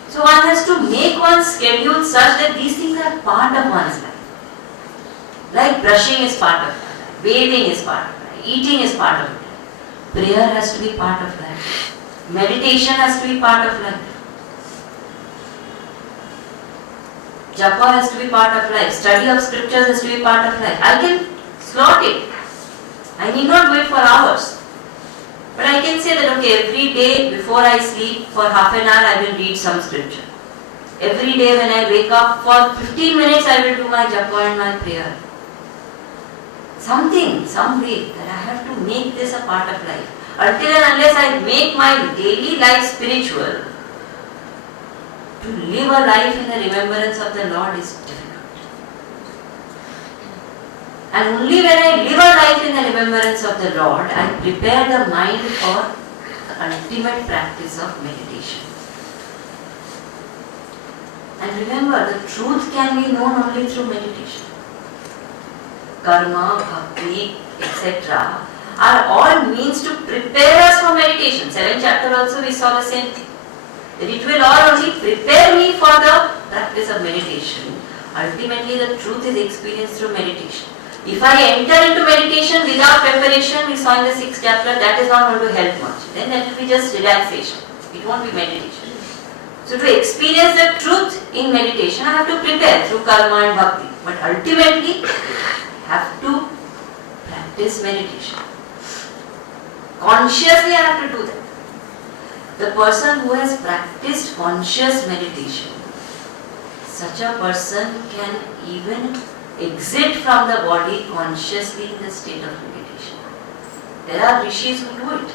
So one has to make one's schedule such that these things are part of one's life. Like brushing is part of life, bathing is part of life, eating is part of life, prayer has to be part of life, meditation has to be part of life. Japa has to be part of life. Study of scriptures has to be part of life. I can slot it. I need not wait for hours. But I can say that, okay, every day before I sleep for half an hour I will read some scripture. Every day when I wake up for 15 minutes I will do my japa and my prayer. Something, some way that I have to make this a part of life. Until and unless I make my daily life spiritual, to live a life in the remembrance of the Lord is difficult. And only when I live a life in the remembrance of the Lord, I prepare the mind for the ultimate practice of meditation. And remember, the truth can be known only through meditation. Karma, bhakti, etc. are all means to prepare us for meditation. 7th chapter also we saw the same thing. That it will all only prepare me for the practice of meditation. Ultimately, the truth is experienced through meditation. If I enter into meditation without preparation, we saw in the 6th chapter, that is not going to help much. Then that will be just relaxation. It won't be meditation. So to experience the truth in meditation, I have to prepare through karma and bhakti. But ultimately, I have to practice meditation. Consciously I have to do that. The person who has practiced conscious meditation, such a person can even exit from the body consciously in the state of meditation. There are rishis who do it.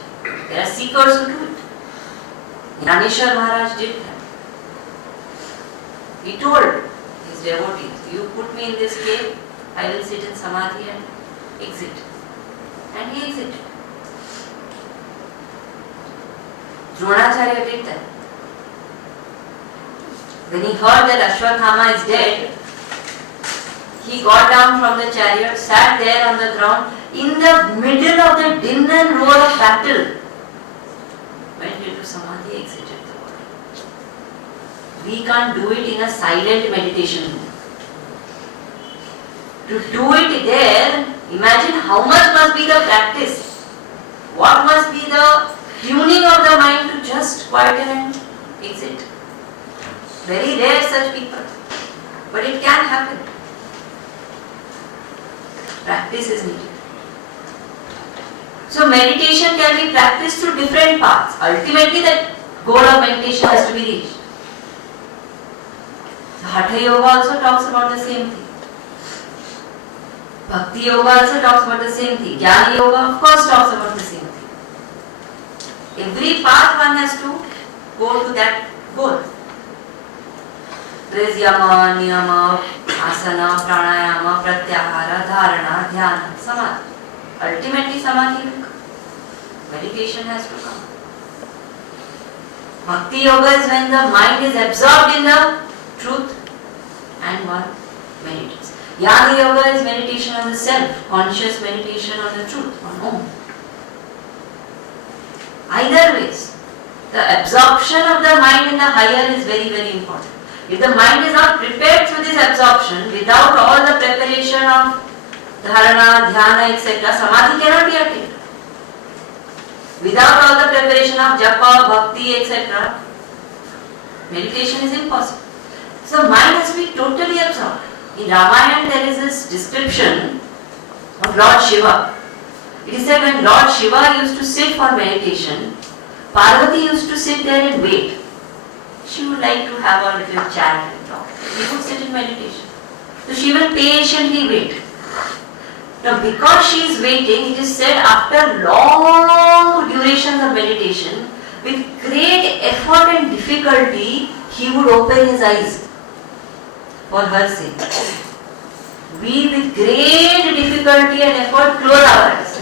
There are seekers who do it. Jnaneshwar Maharaj did that. He told his devotees, you put me in this cave, I will sit in samadhi and exit. And he exited. Dronacharya did that. When he heard that Ashwatthama is dead, he got down from the chariot, sat there on the ground, in the middle of the din and roar of battle, went into samadhi, exited the body. We can't do it in a silent meditation room. To do it there, imagine how much must be the practice. What must be the tuning of the mind to just quieten and exit. Very rare such people. But it can happen. Practice is needed. So meditation can be practiced through different paths. Ultimately the goal of meditation has to be reached. The Hatha Yoga also talks about the same thing. Bhakti Yoga also talks about the same thing. Jnana Yoga of course talks about the same thing. Every path one has to go to that goal. There is yama, niyama, asana, pranayama, pratyahara, dharana, dhyana, samadhi. Ultimately samadhi will come. Meditation has to come. Bhakti Yoga is when the mind is absorbed in the truth and one meditates. Jnana Yoga is meditation on the self, conscious meditation on the truth, on Om. Either ways, the absorption of the mind in the higher is very, very important. If the mind is not prepared through this absorption, without all the preparation of dharana, dhyana, etc., samadhi cannot be attained. Without all the preparation of japa, bhakti, etc., meditation is impossible. So mind has to be totally absorbed. In Ramayana there is this description of Lord Shiva. It is said when Lord Shiva used to sit for meditation, Parvati used to sit there and wait. She would like to have a little chat and talk. He would sit in meditation. So she will patiently wait. Now because she is waiting, it is said after long durations of meditation, with great effort and difficulty, he would open his eyes for her sake. We with great difficulty and effort close our eyes.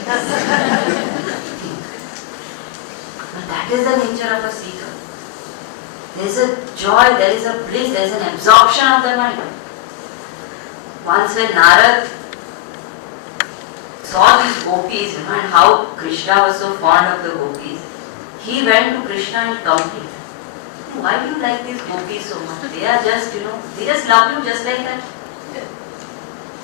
But that is the nature of a seeker. There is a joy, there is a bliss, there is an absorption of the mind. Once when Narad saw these gopis, and how Krishna was so fond of the gopis, he went to Krishna and complained, why do you like these gopis so much? They are just, they just love you just like that.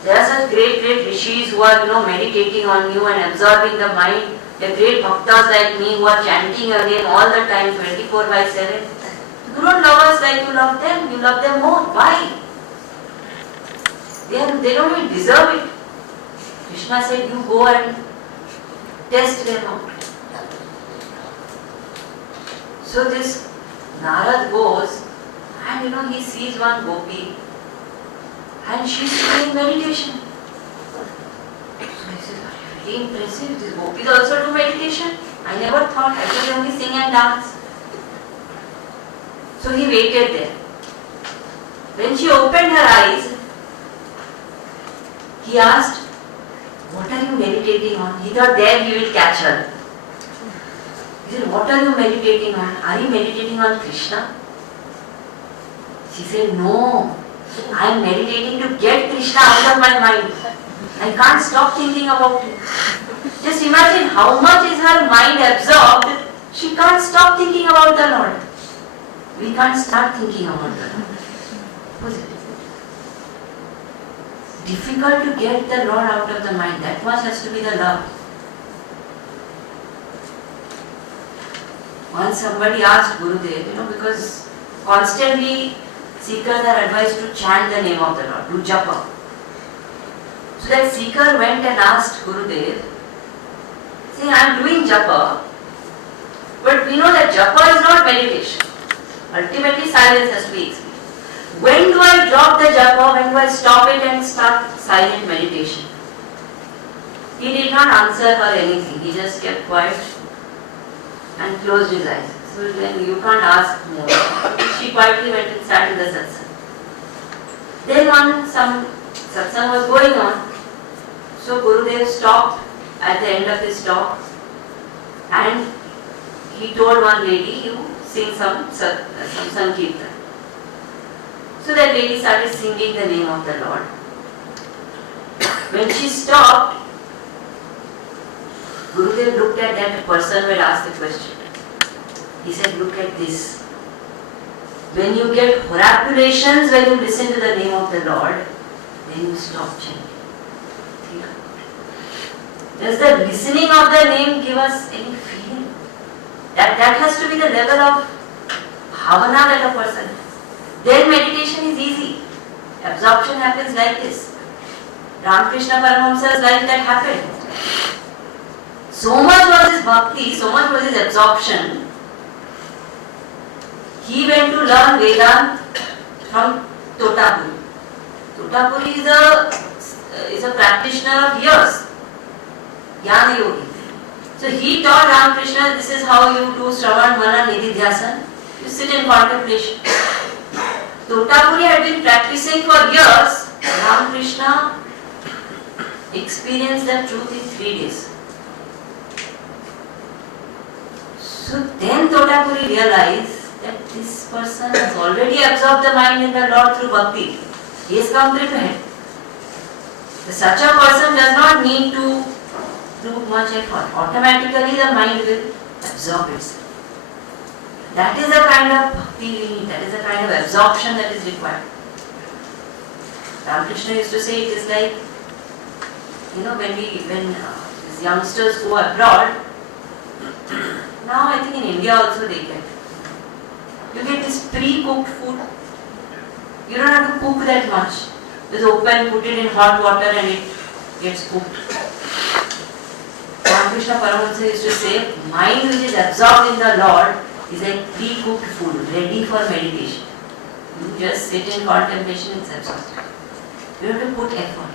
There are such great rishis who are, meditating on you and absorbing the mind. The great bhaktas like me who are chanting your name all the time, 24/7. You don't love us like you love them. You love them more. Why? They don't even deserve it. Krishna said, you go and test them out. So this Narad goes and he sees one gopi and she's doing meditation. So he says, very impressive, these gopis also do meditation. I never thought, I could only sing and dance. So he waited there. When she opened her eyes, he asked, what are you meditating on? He thought there he will catch her. He said, what are you meditating on? Are you meditating on Krishna? She said, no. I am meditating to get Krishna out of my mind. I can't stop thinking about him. Just imagine how much is her mind absorbed. She can't stop thinking about the Lord. We can't start thinking about the Lord. Who's it? Difficult to get the Lord out of the mind. That much has to be the love. Once somebody asked Gurudev, because constantly seekers are advised to chant the name of the Lord, do japa. So that seeker went and asked Gurudev, saying, I am doing japa, but we know that japa is not meditation. Ultimately silence has to be experienced. When do I drop the japa? When do I stop it and start silent meditation? He did not answer her anything. He just kept quiet and closed his eyes. So then you can't ask more. She quietly went and sat in the satsang. Then some satsang was going on. So Gurudev stopped at the end of his talk and he told one lady, you sing some Sankirtan. So that lady started singing the name of the Lord. When she stopped, Gurudev looked at that person who had asked the question. He said, look at this. When you get horripulations, when you listen to the name of the Lord, then you stop chanting. Does the listening of the name give us any feeling? That has to be the level of bhavana that a person has. Then meditation is easy. Absorption happens like this. Ramakrishna Paramahamsa's life that happened. So much was his bhakti, so much was his absorption. He went to learn Vedanta from Totapuri. Totapuri is a practitioner of years. Jnana Yogi. So he taught Ramakrishna, this is how you do Shravan, Mana, Nididhyasan. You sit in contemplation. Totapuri had been practicing for years. Ramakrishna experienced the truth in 3 days. So then Totapuri realized that this person has already absorbed the mind in the Lord through bhakti. He has come prepared. Such a person does not need to do much effort. Automatically the mind will absorb itself. That is the kind of bhakti we need. That is the kind of absorption that is required. Ramakrishna used to say it is like, when these youngsters go abroad, now I think in India also they get. You get this pre-cooked food. You don't have to cook that much. Just open, put it in hot water and it gets cooked. Ramakrishna Paramahamsa used to say, mind which is absorbed in the Lord is like pre-cooked food, ready for meditation. You just sit in contemplation, it's absorbed. You have to put effort.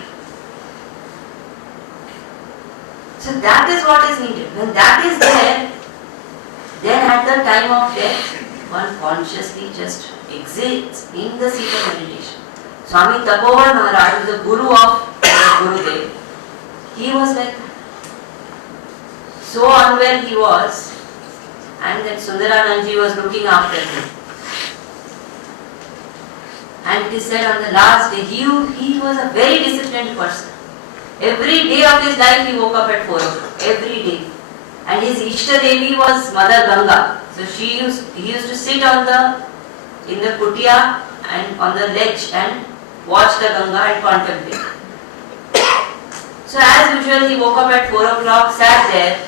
So that is what is needed. When that is there, then at the time of death, one consciously just exists in the seat of meditation. Swami Tapovar Maharaj, the guru of Gurudev, he was like that. So unwell he was, and that Sundaranandji was looking after him. And it is said on the last day, he was a very disciplined person. Every day of his life he woke up at 4 o'clock. Every day. And his Ishta Devi was Mother Ganga. So he used to sit in the kutia and on the ledge and watch the Ganga and contemplate. So as usual he woke up at 4 o'clock, sat there,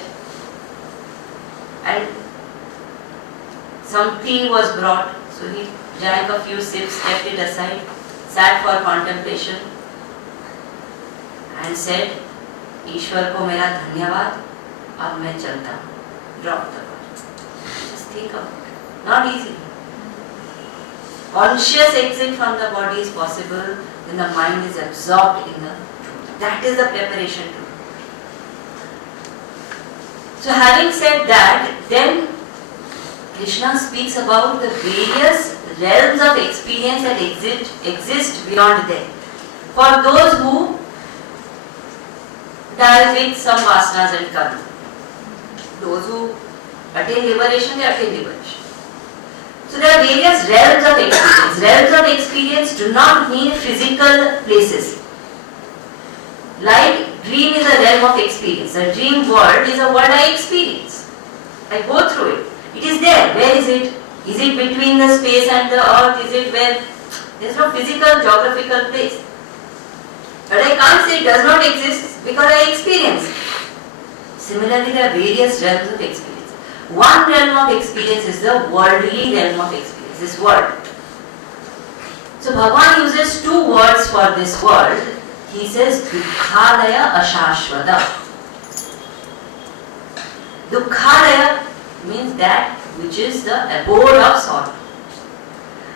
and some tea was brought. So he drank a few sips, kept it aside, sat for contemplation and said, ईश्वर को मेरा धन्यवाद, अब मैं चलता हूँ. Drop the body. Just think of it. Not easy. Conscious exit from the body is possible when the mind is absorbed in the truth. That is the preparation to do. So having said that, then Krishna speaks about the various realms of experience that exist beyond death. For those who die with some vasanas and karma. Those who attain liberation, they attain liberation. So there are various realms of experience. Realms of experience do not mean physical places. Like dream is a realm of experience. A dream world is a world I experience. I go through it. It is there. Where is it? Is it between the space and the earth? Is it where? There is no physical, geographical place. But I can't say it does not exist because I experience it. Similarly, there are various realms of experience. One realm of experience is the worldly realm of experience, this world. So Bhagavan uses two words for this world. He says, Dukkhalaya Ashashvata. Dukkhalaya means that which is the abode of sorrow.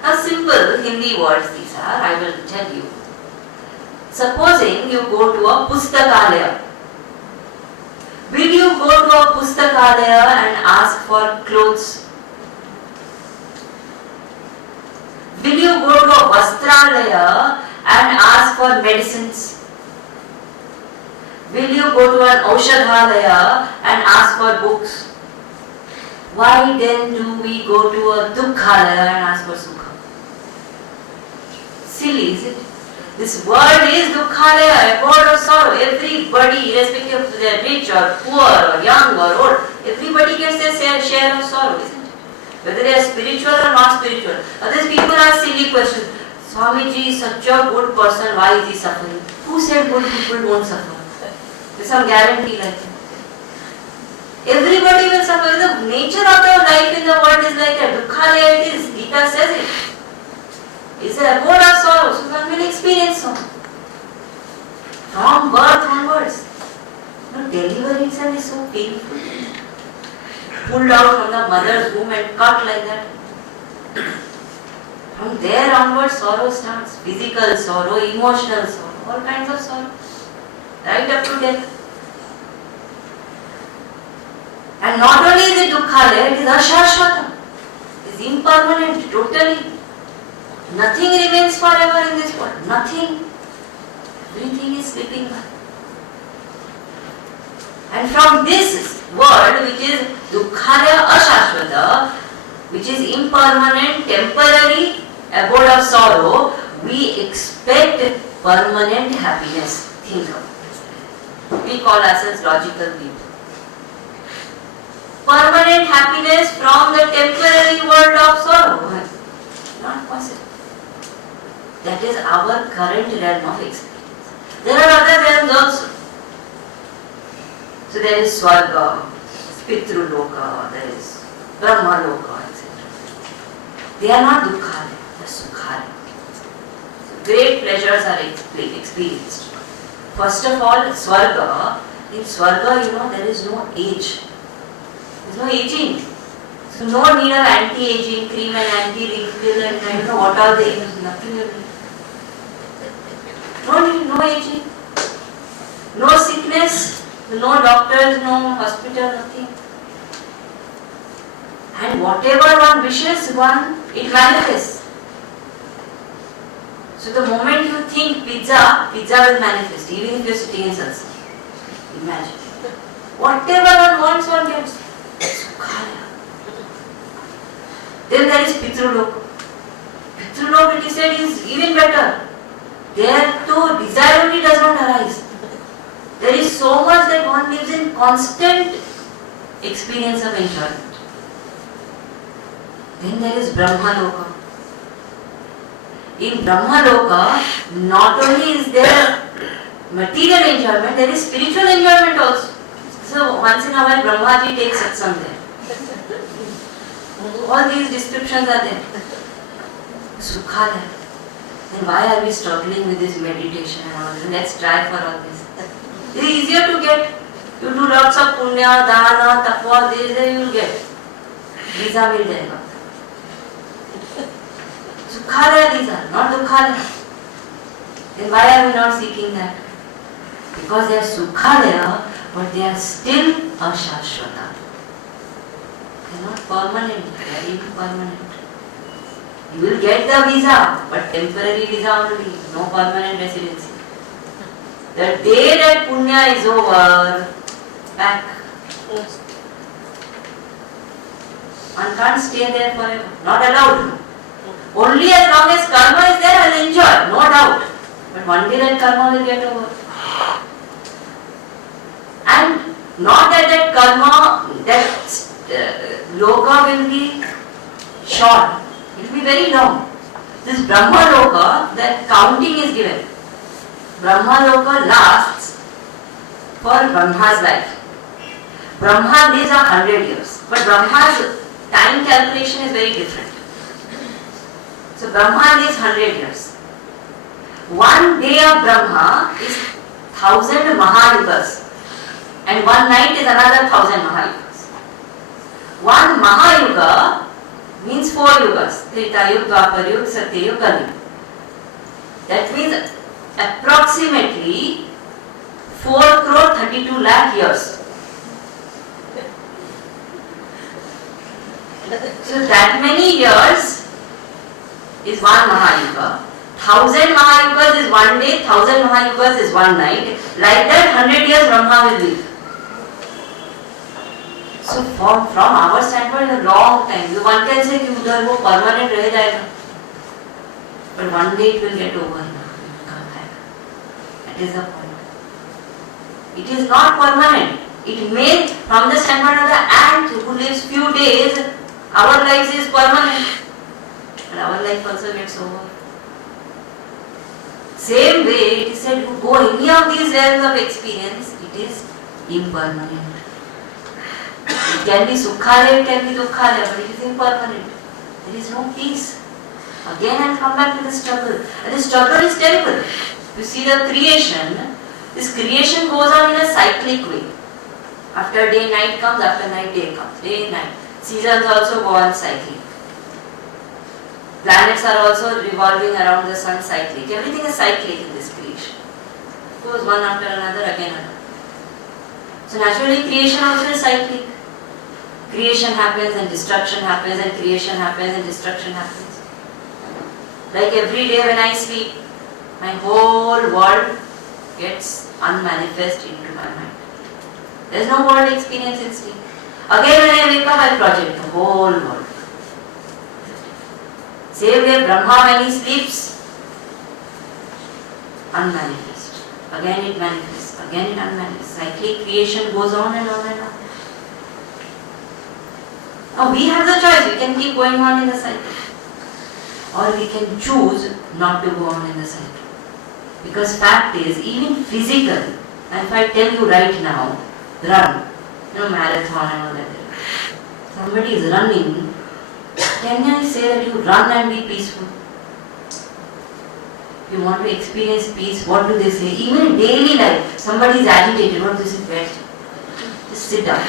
Now simple Hindi words these are, I will tell you. Supposing you go to a pustakalaya. Will you go to a pustakalaya and ask for clothes? Will you go to a vastralaya and ask for medicines? Will you go to an aushadhalaya and ask for books? Why then do we go to a dukkhalaya and ask for sukha? Silly, is it? This world is dukkhalaya, abode of sorrow. Everybody, irrespective of they are rich or poor or young or old, everybody gets their share of sorrow, isn't it? Whether they are spiritual or not spiritual. Others people ask silly questions. Swamiji is such a good person, why is he suffering? Who said good people won't suffer? There's some guarantee like that. Everybody will suffer. The nature of your life in the world is like that. Dukkhalaya it is. Geeta says it. It's an abode of sorrow, so one will experience sorrow. From birth onwards. Delivery itself is so painful. Pulled out from the mother's womb and cut like that. From there onwards, sorrow starts. Physical sorrow, emotional sorrow, all kinds of sorrow. Right up to death. And not only is it dukkhalaya, it is ashashvata. It is impermanent, totally. Nothing remains forever in this world. Nothing. Everything is slipping by. And from this world, which is dukkhalaya ashashvata, which is impermanent, temporary abode of sorrow, we expect permanent happiness. Think of it. We call ourselves logical people. Permanent happiness from the temporary world of sorrow. Not possible. That is our current realm of experience. There are other realms also. So there is Swarga, Pitruloka, there is Brahmaloka, etc. They are not Dukkhalaya, they are Sukhalaya. So great pleasures are experienced. First of all, Swarga. In Swarga, there is no age. There is no aging. So no need of anti-aging cream and anti-wrinkle and what all they use. Nothing will be. No aging, no sickness, no doctors, no hospital, nothing. And whatever one wishes, it manifests. So the moment you think pizza will manifest, even if you are sitting in salsa. Imagine. Whatever one wants, one gets. Sukhala. Then there is Pitrulok. Pitrulok, it is said, is even better. There too, desire only does not arise. There is so much that one lives in constant experience of enjoyment. Then there is Brahmaloka. In Brahmaloka, not only is there material enjoyment, there is spiritual enjoyment also. So once in a while Brahmaji takes satsang there. All these descriptions are there. Sukha there. Then why are we struggling with this meditation and all this? Let's try for all this. It is easier to get. You do lots of punya, dana, tapwa, this you will get. Visa will jayega. Sukhalaya these are, not dukhalaya. Then why are we not seeking that? Because they are sukhalaya, but they are still ashashvata. They are not permanent, they are impermanent. You will get the visa, but temporary visa only, no permanent residency. The day that punya is over, back. One can't stay there forever, not allowed. Only as long as karma is there, I will enjoy, no doubt. But one day that karma will get over. And not that karma, that loka will be short. It will be very long. This Brahma loka, that counting is given. Brahma loka lasts for Brahma's life. Brahma lives 100 years. But Brahma's time calculation is very different. So Brahma lives 100 years. One day of Brahma is 1000 Mahayugas. And one night is another 1000 Mahayugas. One Mahayuga means 4 yugas. Treta Yuga, Dwapar Yuga, Satya Yuga, Kali Yuga. That means approximately 4 crore 32 lakh years. So that many years is one Mahayuga. 1000 Mahayugas is one day, 1000 Mahayugas is one night. Like that 100 years Brahma will live. So from our standpoint, a long time. One can say that it will permanent रह जाएगा. But one day it will get over. Come back. That is the point. It is not permanent. It may, from the standpoint of the ant who lives few days, our life is permanent. And our life also gets over. Same way, it is said, you go any of these realms of experience, it is impermanent. It can be sukhalaya, it can be dukhalaya, but it is impermanent. There is no peace. Again, I will come back to the struggle. And the struggle is terrible. You see the creation, this creation goes on in a cyclic way. After day, night comes, after night, day comes. Day, night. Seasons also go on cycling. Planets are also revolving around the sun cyclic. Everything is cyclic in this creation. It goes one after another, again another. So naturally creation also is cyclic. Creation happens and destruction happens and creation happens and destruction happens. Like every day when I sleep, my whole world gets unmanifest into my mind. There is no world experience in sleep. Again when I wake up, I project the whole world. Same way Brahma when he sleeps, unmanifest. Again it manifests, again it unmanifests. Cyclic creation goes on and on and on. Now we have the choice, we can keep going on in the cycle. Or we can choose not to go on in the cycle. Because fact is, even physically, if I tell you right now, run, marathon and all that. Somebody is running, can I say that you run and be peaceful? You want to experience peace, what do they say? Even in daily life, somebody is agitated, what do they say? Just sit down.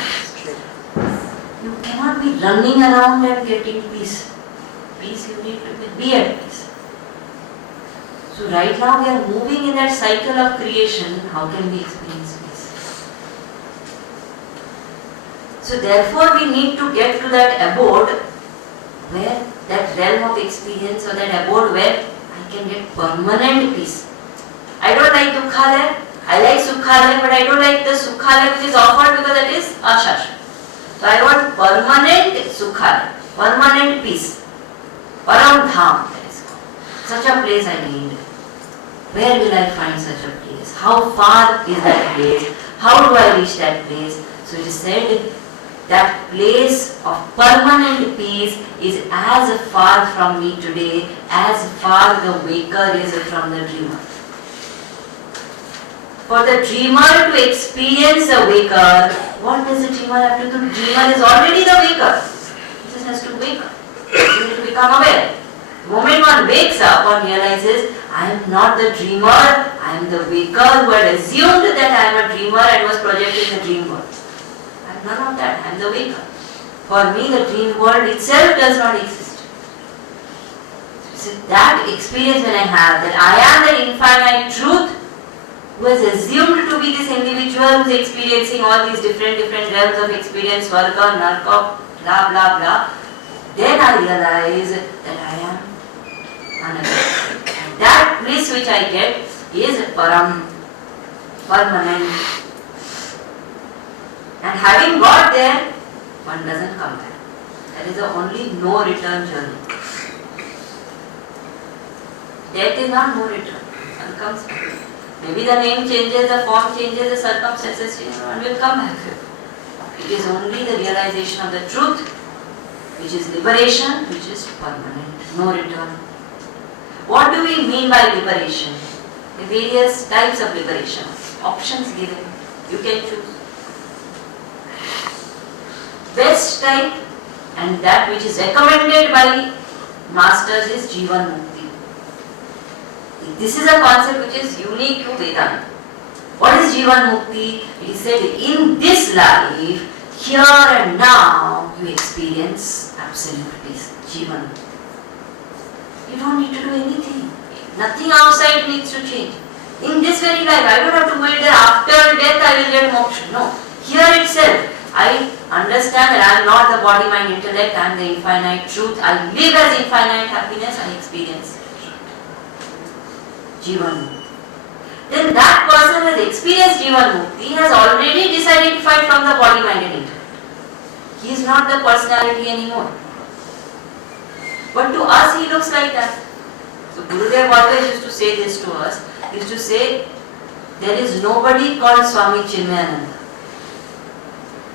You cannot be running around and getting peace. Peace you need to be at peace. So right now we are moving in that cycle of creation. How can we experience peace? So therefore we need to get to that abode where that realm of experience, or that abode where I can get permanent peace. I don't like Dukkhalaya, I like Sukhalaya, but I don't like the Sukhalaya which is offered because that is ashashvat. So I want permanent Sukhalaya, permanent peace. Param Dham, that is called. Such a place I need. Where will I find such a place? How far is that place? How do I reach that place? So it is said that place of permanent peace is as far from me today as far the waker is from the dreamer. For the dreamer to experience the waker, what does the dreamer have to do? The dreamer is already the waker. He just has to wake up. He has to become aware. The moment one wakes up, one realizes, I am not the dreamer, I am the waker who had assumed that I am a dreamer and was projecting the dream world. I am none of that, I am the waker. For me, the dream world itself does not exist. So that experience when I have, that I am the infinite truth, who has assumed to be this individual who is experiencing all these different realms of experience, Varga, Narka, blah blah blah, then I realize that I am another. That bliss which I get is param, permanent. And having got there, one doesn't come back. That is the only no return journey. Death is not no return. One comes back. Maybe the name changes, the form changes, the circumstances change, one will come back. It is only the realization of the truth, which is liberation, which is permanent, no return. What do we mean by liberation? The various types of liberation, options given, you can choose. Best type, and that which is recommended by masters, is Jivan Mukti. This is a concept which is unique to Vedanta. What is Jivan Mukti? It is said, in this life, here and now, you experience absolute peace. Jivan Mukti. You don't need to do anything. Nothing outside needs to change. In this very life, I don't have to wait that after death I will get moksha. No. Here itself, I understand that I am not the body, mind, intellect, I am the infinite truth. I live as infinite happiness, I experience Jivan Mukti. Then that person who has experienced Jivan Mukti has already disidentified from the body, mind and intellect. He is not the personality anymore. But to us he looks like that. So Gurudev always used to say this to us. He used to say, there is nobody called Swami Chinmayananda.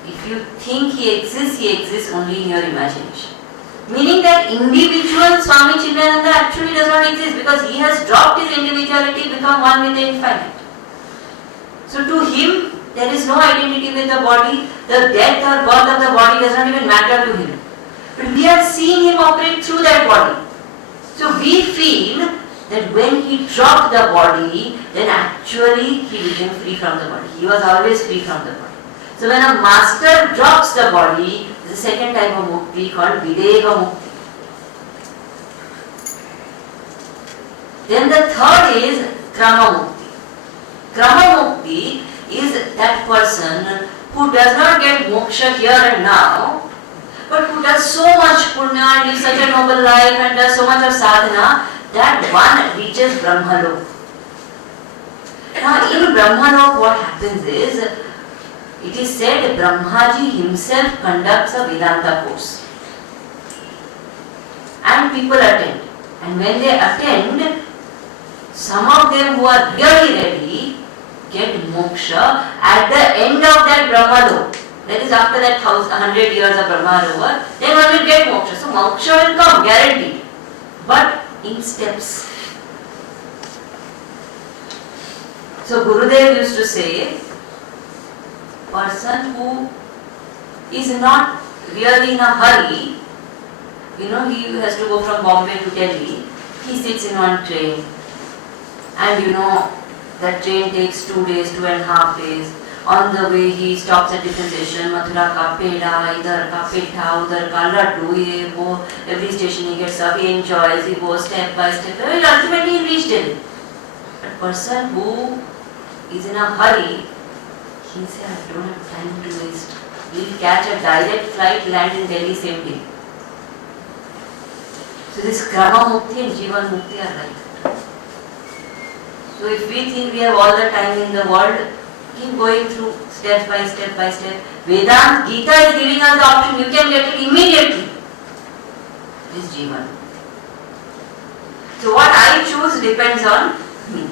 If you think he exists only in your imagination. Meaning that individual Swami Chinmayananda actually does not exist because he has dropped his individuality, become one with the infinite. So to him, there is no identity with the body. The death or birth of the body does not even matter to him. But we are seeing him operate through that body. So we feel that when he dropped the body, then actually he became free from the body. He was always free from the body. So when a master drops the body, the second type of mukti called Videka Mukti. Then the third is Krama Mukti. Krama Mukti is that person who does not get moksha here and now, but who does so much punya and lives such a noble life and does so much of sadhana that one reaches Brahmalok. Now in Brahmalok what happens is, it is said Brahmaji himself conducts a Vedanta course. And people attend. And when they attend, some of them who are really ready get moksha at the end of that Brahmalok. That is after that 100 years of Brahma over, then one will get moksha. So moksha will come, guaranteed. But in steps. So Gurudev used to say, person who is not really in a hurry, he has to go from Bombay to Delhi, he sits in one train and that train takes 2 days, 2.5 days. On the way he stops at different station, Mathura ka peda, idhar ka petha, udhar ka laddu, ye wo, every station he gets up, he enjoys, he goes step by step, ultimately he reaches Delhi. But person who is in a hurry, he'll say, I don't have time to waste. He'll catch a direct flight, land in Delhi same day. So this Krama Mukti and Jivan Mukti are like. So if we think we have all the time in the world, keep going through step by step by step. Vedanta, Geeta is giving us the option, you can get it immediately. This Jivan. So what I choose depends on me.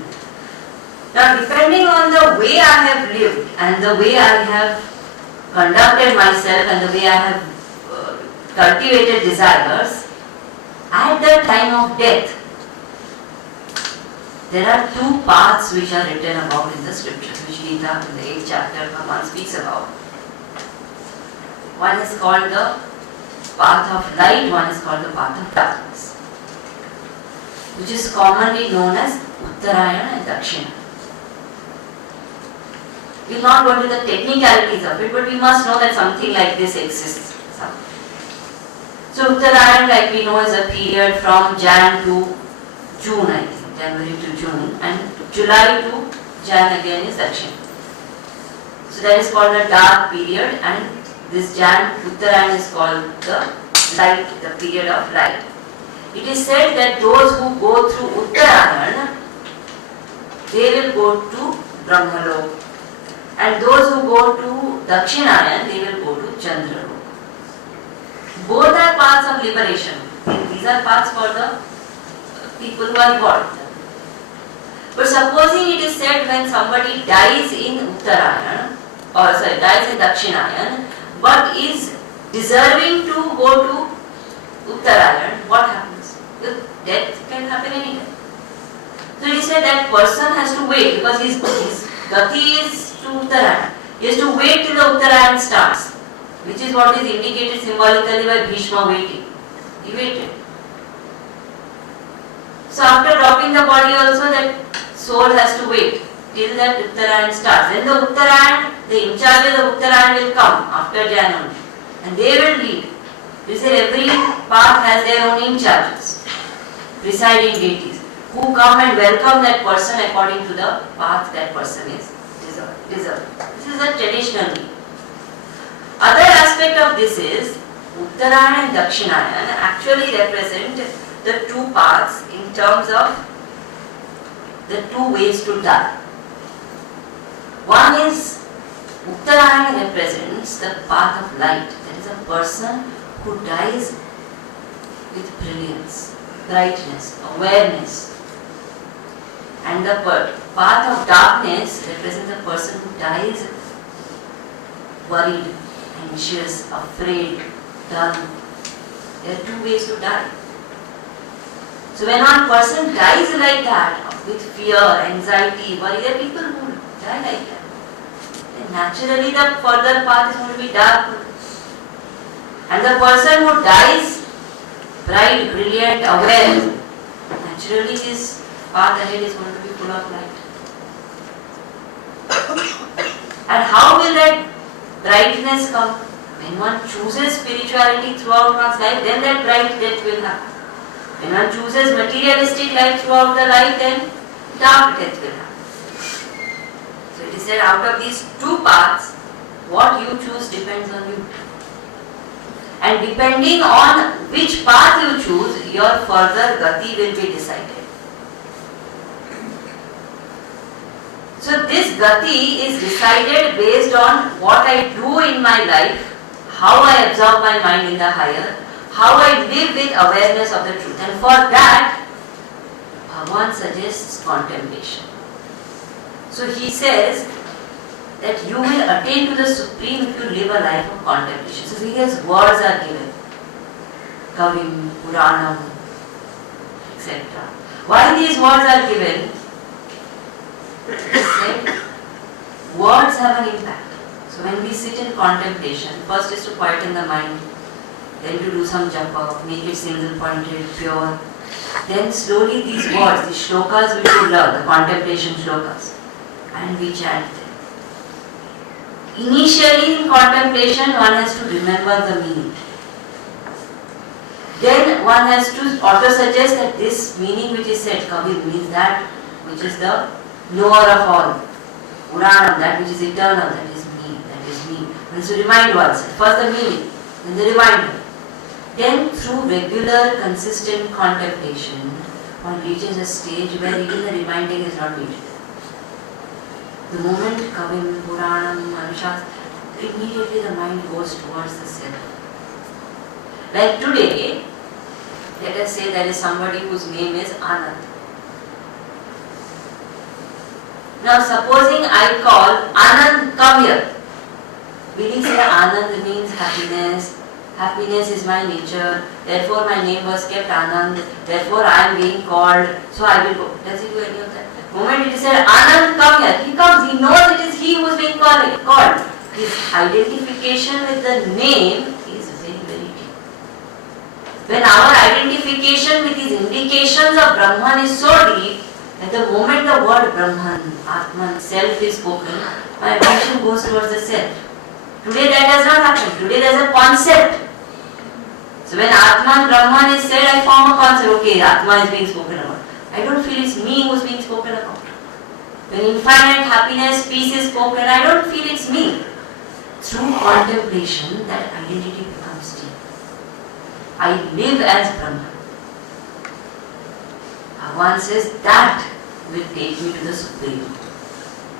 Now depending on the way I have lived and the way I have conducted myself and the way I have cultivated desires, at the time of death, there are two paths which are written about in the scriptures, which Geeta in the 8th chapter Bhagavan speaks about. One is called the path of light, one is called the path of darkness, which is commonly known as Uttarayana and Dakshina. We will not go into the technicalities of it, but we must know that something like this exists. So Uttarayana, like we know, is a period from Jan to June, I think, January to June, and July to Jan again is Dakshina. So that is called the dark period, and this Jan Uttarayana is called the light, the period of light. It is said that those who go through Uttarayana, they will go to Brahmalok, and those who go to Dakshinayana, they will go to Chandralok. Both are paths of liberation. These are paths for the people who are evolved. But supposing it is said when somebody dies in Uttarayana, dies in Dakshinayana, but is deserving to go to Uttarayana, what happens? The death can happen anytime. So he said that person has to wait because his gati is to Uttarayana. He has to wait till the Uttarayana starts, which is what is indicated symbolically by Bhishma waiting. He waited. So after dropping the body also, that soul has to wait till that Uttarayana starts. Then the Uttarayana, the in charge of the Uttarayana will come after January, and they will lead. We say every path has their own in charges, presiding deities, who come and welcome that person according to the path that person is deserved. This is a traditional way. Other aspect of this is Uttarayana and Dakshinayana actually represent the two paths in terms of the two ways to die. One is Uttarayana represents the path of light, that is a person who dies with brilliance, brightness, awareness. And the path of darkness represents a person who dies worried, anxious, afraid, dull. There are two ways to die. So when one person dies like that, with fear, anxiety, worry, there are people who die like that. Then naturally the further path is going to be dark. And the person who dies bright, brilliant, aware, naturally his path ahead is going to be full of light. And how will that brightness come? When one chooses spirituality throughout one's life, then that bright death will happen. When one chooses materialistic life throughout the life, then dark death will happen. So it is said, out of these two paths, what you choose depends on you. And depending on which path you choose, your further gati will be decided. So this gati is decided based on what I do in my life, how I absorb my mind in the higher, how I live with awareness of the truth. And for that, Bhagavan suggests contemplation. So he says that you will attain to the Supreme if you live a life of contemplation. So various words are given. Kavim, Puranam, etc. Why these words are given? He said, words have an impact. So when we sit in contemplation, first is to quieten the mind, then to do some japa, make it single pointed, pure. Then slowly these words, the shlokas which we learn, the contemplation shlokas, and we chant them. Initially in contemplation, one has to remember the meaning. Then one has to auto-suggest that this meaning which is said, Kavi, means that which is the knower of all. Puranam, that which is eternal, that is me, that is me. One has to remind oneself. First the meaning, then the reminder. Then through regular, consistent contemplation, one reaches a stage where even the reminding is not needed. The moment Kavim, Puranam, Anushas, immediately the mind goes towards the self. Like today, let us say there is somebody whose name is Anand. Now supposing I call Anand, come here. Will he say Anand means happiness? Happiness is my nature. Therefore my name was kept Anand. Therefore I am being called. So I will go. Does he do any of that? The moment it is said Anand, come here. He comes. He knows it is he who is being called. His identification with the name is very, very deep. When our identification with these indications of Brahman is so deep, at the moment the word Brahman, Atman, self is spoken, my attention goes towards the self. Today that does not happen. Today there is a concept. So when Atman, Brahman is said, I form a concept. Okay, Atman is being spoken about. I don't feel it's me who is being spoken about. When infinite happiness, peace is spoken, I don't feel it's me. Through contemplation, that identity becomes deep. I live as Brahman. Bhagavan says that will take me to the Supreme.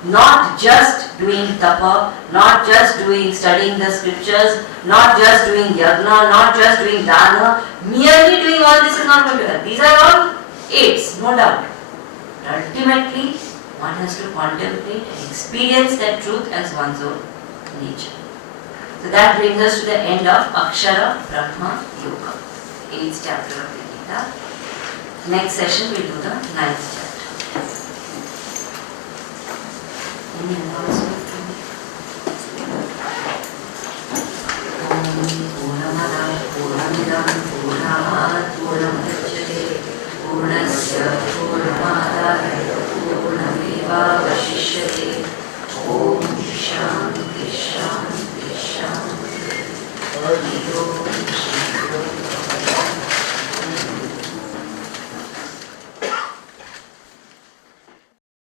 Not just doing tapa, not just studying the scriptures, not just doing yagna, not just doing dana. Merely doing all this is not going to help. These are all aids, no doubt. But ultimately, one has to contemplate and experience that truth as one's own nature. So that brings us to the end of Akshara Brahma Yoga, 8th chapter of the Gita. Next session we'll do the 9th chapter. Any announcement?